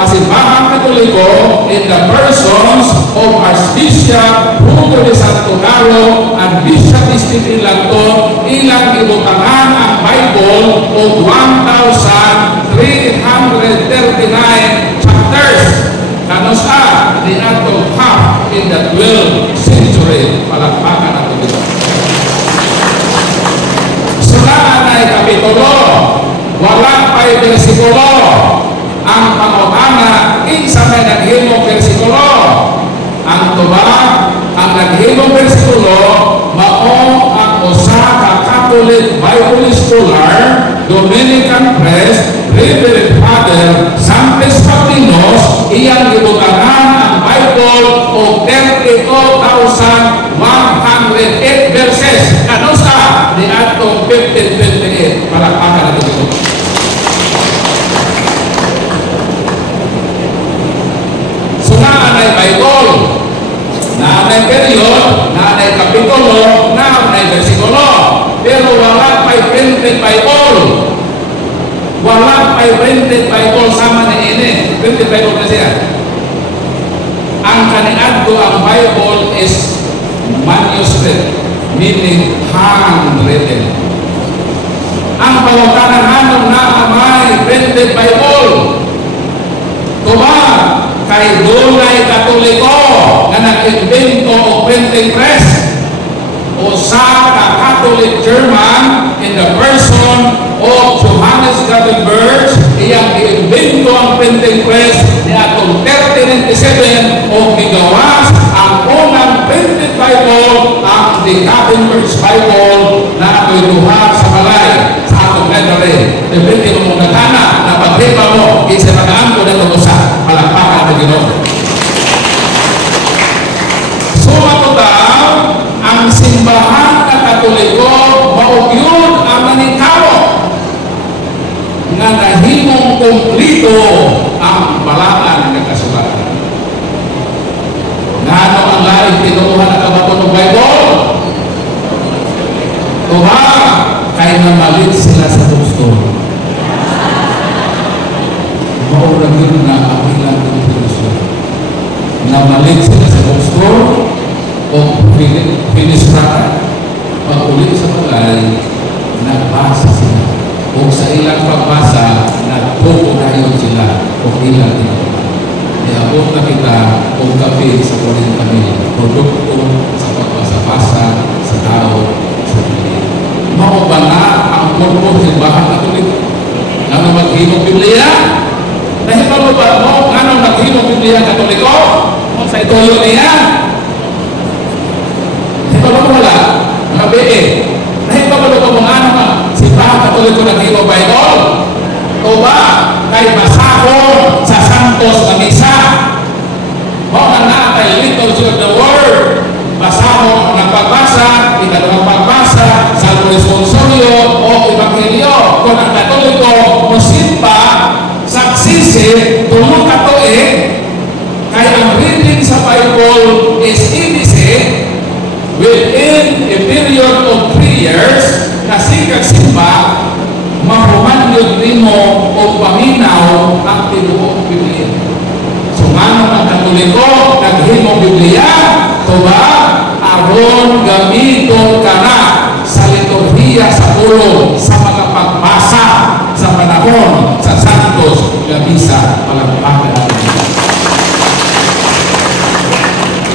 Simbahang Katoliko in the persons of Archbishop Hugo de Santo Carlo and Bishop Stephen Lanton, ilang ibutangan ang Bible o 1,339 chapters. Kanusa, di ato half in the 12th century. Palakpakan nato dito. Sulaan ay kapitulo, wala pa'y bersikulo. Ang pangutana, kinsa may naghimong bersikulo. Ang tuba, ang naghimong bersikulo, mao ang usa ka Catholic Bible scholar, Dominican priest, Reverend Father Sampes Patinos, iyang ibutangan ang Bible o 32,108 verses. Ano sa di atong 1528 para pagka natin ito. Sunaan ay Bible, naanay period, naanay kapitulo, naanay versikulo, pero wala pa'y printed Bible. Wala pa'y printed Bible sama na ini. Printed Bible na siya. Ang kaniadto ang Bible is manuscript, meaning handwritten. Ang pangutanan na may printed Bible. Tuba, kay dunay Katoliko nga nag-invento o printing press. Usa ka Catholic German in the person of Johannes Gutenberg, iyang i-invento ang printing press ni atong 1397 o migawas ang unang printed Bible, ang The Gutenberg Bible na ako'y duha sa balay sa atong library. Depende mo mong natana na pagriba mo kinsa magaan ko na ito sa palakpakan na Ginoo. Sumatotaw, ang simbahan na Katoliko maugyod ang manikawo nga nahimong kumplito ang balaan ng kasulatan. Ngano ang laing tinuuhan na kabato ng Bible? Tuha, kay namalit sila sa bookstore. Maurag yun na ang ilang kontribusyon. Namalit sila sa bookstore o finistrata. Pag-ulit sa balay, nagbasa sila. Kung sa ilang pagbasa, nagpupunayon sila kung ilang tinatawag. Iabot na kita kung gabi sa kulit kami, produkto sa pagbasa-basa sa tao sa Biblia. Mao ba na ang purpose ng simbahan Katoliko? Ano maghimong Biblia? Nahipalo ba mo ano maghimong Biblia Katoliko? Kung sa itulo niya? Nahipalo mo wala? Mabiin. Nahipalo ba mo ano ka? Simbahan Katoliko naghimong Bible? O ba? Kay basahon sa Santos na Misa. Mao na kay liturgy of the Word. Basahon ang pagbasa, ikalawang pagbasa, Salmo Responsorio o Ebanghelyo. Kung ang Katoliko musimba, saksisi, tulong katoik, kaya ang reading sa Bible is easy within a period of 3 years, kasi kagsimba, mahumanyod nimo o paminaw ang tinuong Biblia. So ngano ang Katoliko naghimong Biblia? Tuba, aron gamiton ka na sa liturhiya sa ulo sa mga pagbasa sa panahon sa Santos nga Misa. Palakpakan natin.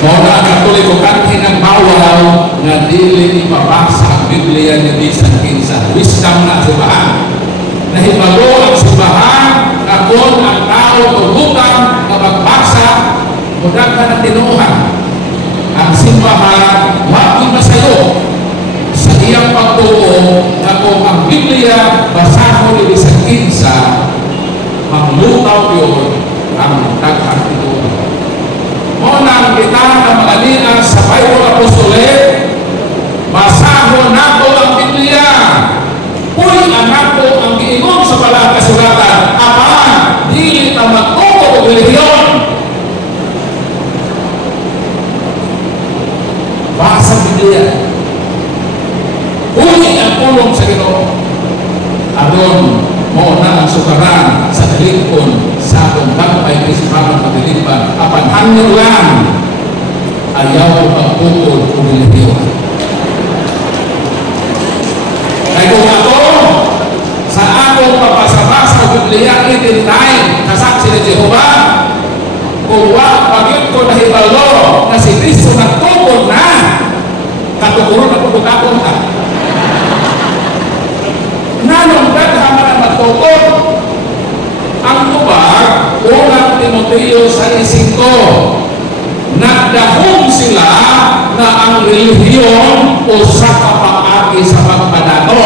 Mao na ang Katoliko kanhi ng bawal nga dili ipabasa ang Biblia ni bisan kinsa. Wisdom na simbahan. Nahibalo ang simbahan na kung ang tao tugutan na magbasa o daghan na tinuuhan. Ang simbahan wagi masayo sa iyang pagtuo na kung ang Biblia basahon ni bisan kinsa, maglutaw yun ang daghang tinuuhan. Unang kita na mga linas sa Bible Apostolate, basahon nato ang Biblia. Uy, anak ko ang giingong sa balang kasulatan. Ama, dili ta magtuto og relihiyon. Basa Biblia. Uy, ang ang pulong sa Ginoo. Aron mo na ang sukaran sa dalikon sa akong gagmay Kristiyanong pagdilipan. Apan hangyo lang ayaw ko pagputol o relihiyon. Kaya kung ako sa akong papasabasa sa Biblia itintay kasaksi ni Jehovah, kung pagin ko nahibalo na si Kristo nagtukod na katukuron na pagkutakon ka. Nanong daghaman ang magtukod ang tubag unang Timoteo 6:5. Nagdahong sila na ang relihiyon o sa kapaagi sa pagpadato.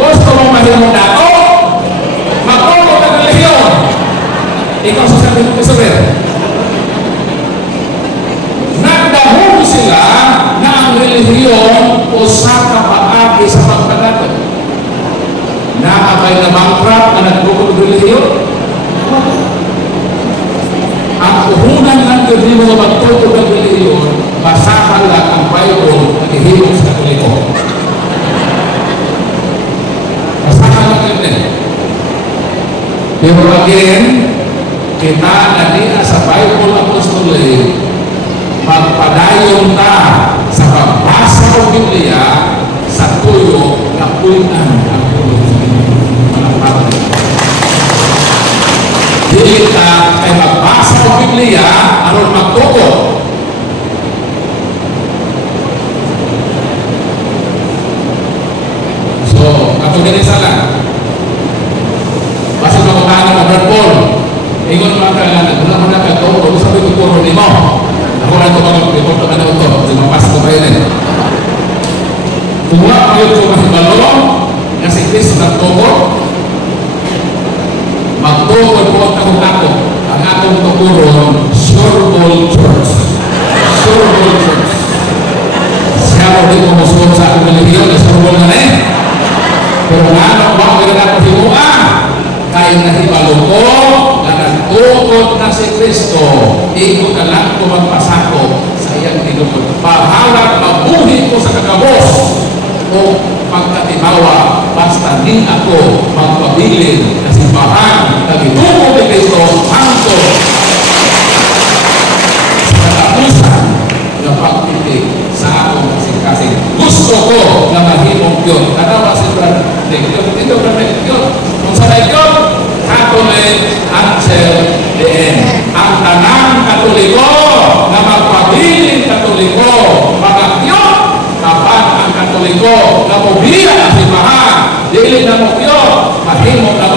Gusto mong mahimong dato? Magtukod ang relihiyon. Ikaw sasabihin mo kasabi. Nagdahong sila na ang relihiyon o sa kapaagi sa pagpadato. Naabay na bankrupt na nagtukod ng relihiyon? Ang puhunan ng gabi mo magtukod ng relihiyon, basahan lang ang Bible na ihimok sa Katoliko. Basahan lang yun. Pero again, kita na sa Bible Apostolic, magpadayon ta sa pagbasa ng Biblia sa tuyo na pulitan ang tuyo sa mga pagod. Dili ta kay magbasa ng Biblia aron magtukod. So, ato din sala. Basta magpapano mo Brad Paul. Ingon mga kailangan, wala mo na kagawin, gusto mo ituturo ni mo. Ako na ito mag-report naman na ito, kasi mapasa ko pa yun eh. Kung wala kayo ko mahibalo, na si Kristo nagtukod, magtukod po ang takot-ako. Ang akong tukuron, Sureball Church. Sureball Church. Siya mo din kumusunod sa akong relihiyon, na Sureball na rin. Pero ano, wala ko na himuan. Kaya nahibalo ko, na nagtukod na si Kristo, iko na lang ko magpasako sa iyang tinukod. Pahalat mabuhin ko sa kakabos o pagkatibawa, basta din ako magpabilin na simbahan na gitukod ni Kristo hangto sa katapusan na pagtitig sa akong kasing-kasing. Gusto ko na mahimong yun. Kanawa si Brad Ito Brad yun. Kung sa yun, Catholic until the end. Ang tanang Katoliko na magpabiling Katoliko, magakyon kapag ang Katoliko na mobiya na simbahan, dili na mo yun, mahimong na